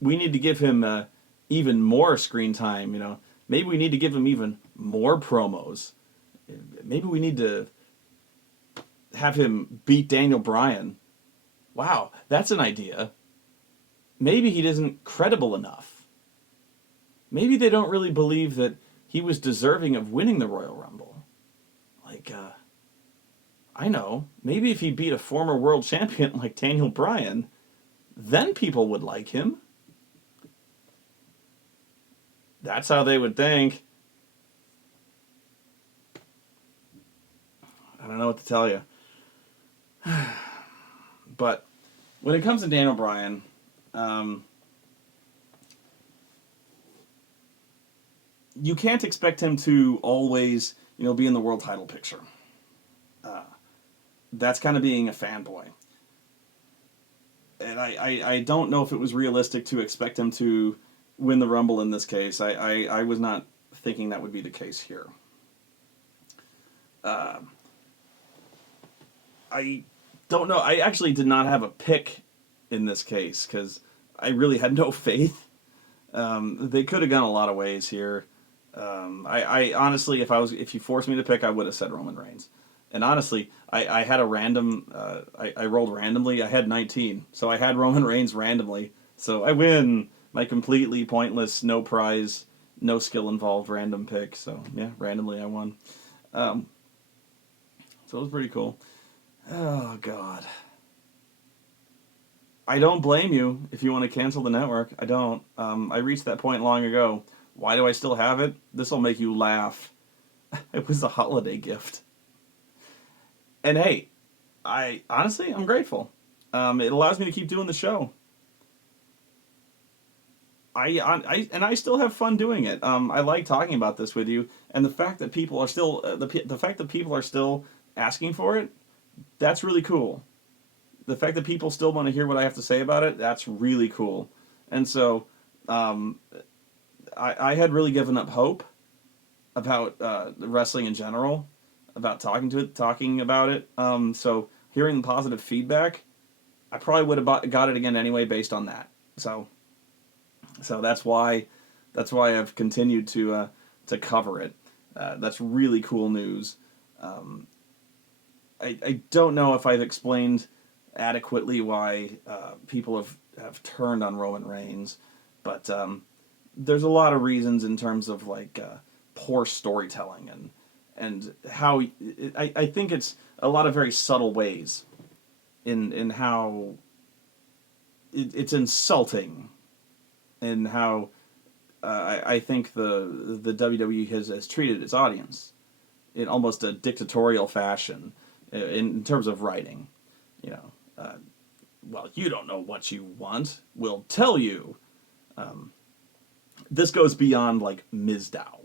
we need to give him even more screen time, Maybe we need to give him even more promos. Maybe we need to have him beat Daniel Bryan. Wow, that's an idea. Maybe he isn't credible enough. Maybe they don't really believe that he was deserving of winning the Royal Rumble. I know, maybe if he beat a former world champion like Daniel Bryan, then people would like him. That's how they would think. I don't know what to tell you. But when it comes to Daniel Bryan, you can't expect him to always, be in the world title picture. That's kind of being a fanboy. And I don't know if it was realistic to expect him to win the Rumble in this case. I was not thinking that would be the case here. I don't know. I actually did not have a pick in this case because I really had no faith. They could have gone a lot of ways here. I honestly, if you forced me to pick, I would have said Roman Reigns. And honestly, I had a random, I rolled randomly. I had 19, so I had Roman Reigns randomly. So I win my completely pointless, no prize, no skill involved random pick. So yeah, randomly I won. So it was pretty cool. Oh God. I don't blame you if you want to cancel the network. I don't. I reached that point long ago. Why do I still have it? This will make you laugh. It was a holiday gift. And hey, I'm grateful. It allows me to keep doing the show. I still have fun doing it. I like talking about this with you, and the fact that people are still the fact that people are still asking for it, that's really cool. The fact that people still want to hear what I have to say about it, that's really cool. And so, I had really given up hope about wrestling in general, about talking about it. So hearing the positive feedback, I probably would have got it again anyway based on that. So that's why I've continued to cover it. That's really cool news. I don't know if I've explained adequately why people have turned on Roman Reigns, but there's a lot of reasons in terms of like poor storytelling and how I think it's a lot of very subtle ways in how it's insulting and how I think the WWE has treated its audience in almost a dictatorial fashion in terms of writing. You know, well, you don't know what you want. We'll tell you. This goes beyond like Mizdow.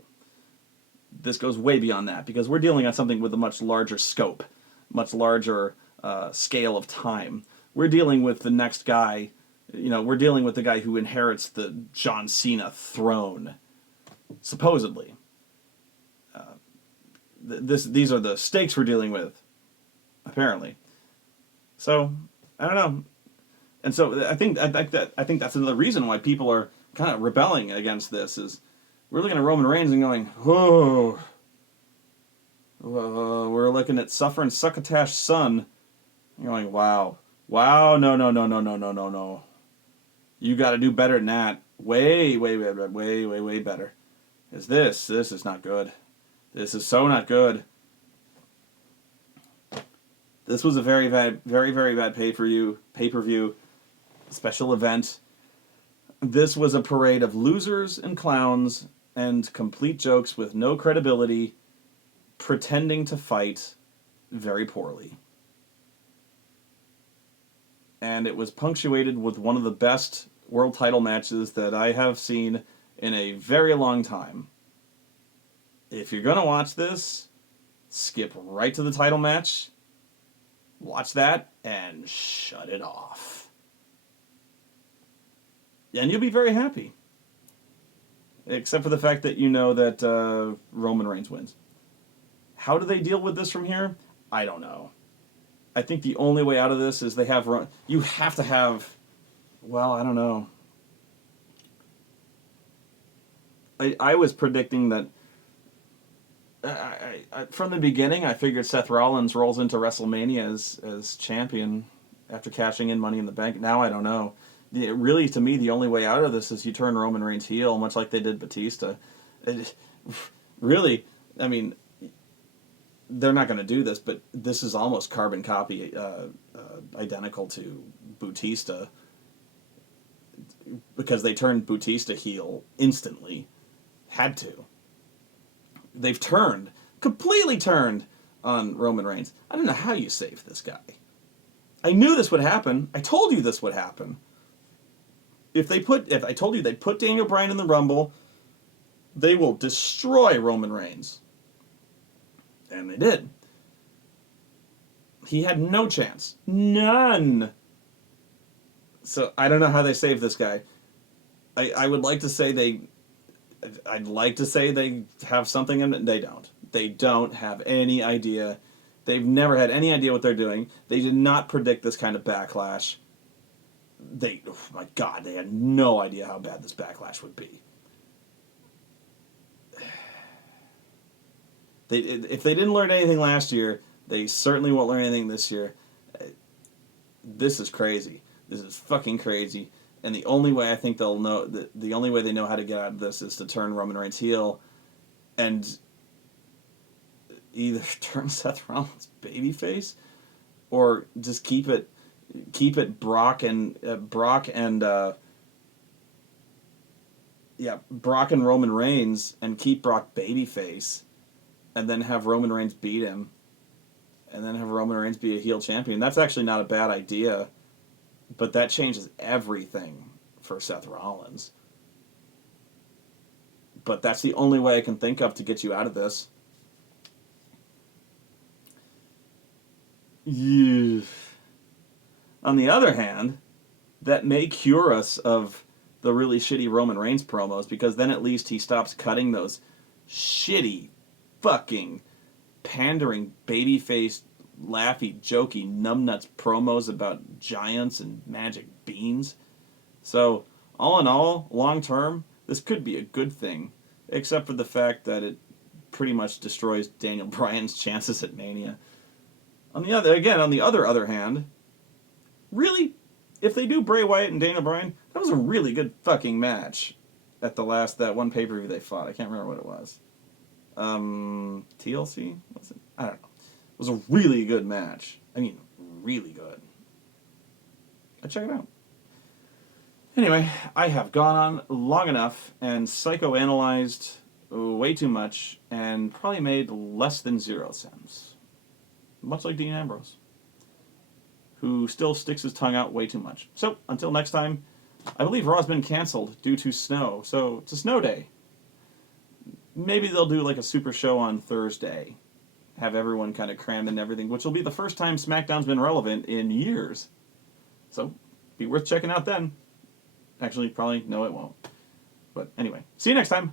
This goes way beyond that because we're dealing on something with a much larger scope, much larger scale of time. We're dealing with the next guy. You know, we're dealing with the guy who inherits the John Cena throne, supposedly. These are the stakes we're dealing with, apparently. So I don't know, and so I think that's another reason why people are kind of rebelling against this. Is we're looking at Roman Reigns and going, oh, we're looking at Sufferin Succotash son, and going, wow, no. You got to do better than that. Way better. This is not good. This is so not good. This was a very bad pay-per-view special event. This was a parade of losers and clowns and complete jokes with no credibility, pretending to fight very poorly. And it was punctuated with one of the best world title matches that I have seen in a very long time. If you're going to watch this, skip right to the title match, watch that, and shut it off. And you'll be very happy. Except for the fact that you know that Roman Reigns wins. How do they deal with this from here? I don't know. I think the only way out of this is you have to have, well, I don't know. I was predicting that from the beginning, I figured Seth Rollins rolls into WrestleMania as champion after cashing in Money in the Bank. Now I don't know. Really, to me, the only way out of this is you turn Roman Reigns heel, much like they did Batista. Really, I mean, they're not going to do this, but this is almost carbon copy, identical to Batista, because they turned Batista heel instantly. Had to. They've completely turned on Roman Reigns. I don't know how you save this guy. I knew this would happen. I told you this would happen. If I told you they'd put Daniel Bryan in the Rumble, they will destroy Roman Reigns. And they did. He had no chance. None. So I don't know how they save this guy. I would like to say I'd like to say they have something in it. They don't. They don't have any idea. They've never had any idea what they're doing. They did not predict this kind of backlash. Oh my God, they had no idea how bad this backlash would be. If they didn't learn anything last year, they certainly won't learn anything this year. This is crazy. This is fucking crazy. And the only way I think they'll know, the only way they know how to get out of this is to turn Roman Reigns heel and either turn Seth Rollins babyface or just keep it Brock and Roman Reigns and keep Brock babyface and then have Roman Reigns beat him and then have Roman Reigns be a heel champion. That's actually not a bad idea. But that changes everything for Seth Rollins. But that's the only way I can think of to get you out of this. Yeah. On the other hand, that may cure us of the really shitty Roman Reigns promos, because then at least he stops cutting those shitty, fucking, pandering, babyface, laughy, jokey, numbnuts promos about giants and magic beans. So, all in all, long term, this could be a good thing, except for the fact that it pretty much destroys Daniel Bryan's chances at Mania. On the other hand, really, if they do Bray Wyatt and Daniel Bryan, that was a really good fucking match at that one pay-per-view they fought. I can't remember what it was. TLC? Was it? I don't know. It was a really good match. I mean, really good. I'd check it out. Anyway, I have gone on long enough and psychoanalyzed way too much and probably made less than 0 cents. Much like Dean Ambrose, who still sticks his tongue out way too much. So, until next time, I believe Raw's been canceled due to snow, so it's a snow day. Maybe they'll do like a super show on Thursday. Have everyone kind of crammed and everything, which will be the first time SmackDown's been relevant in years. So, be worth checking out then. Actually, probably, no it won't. But anyway, see you next time.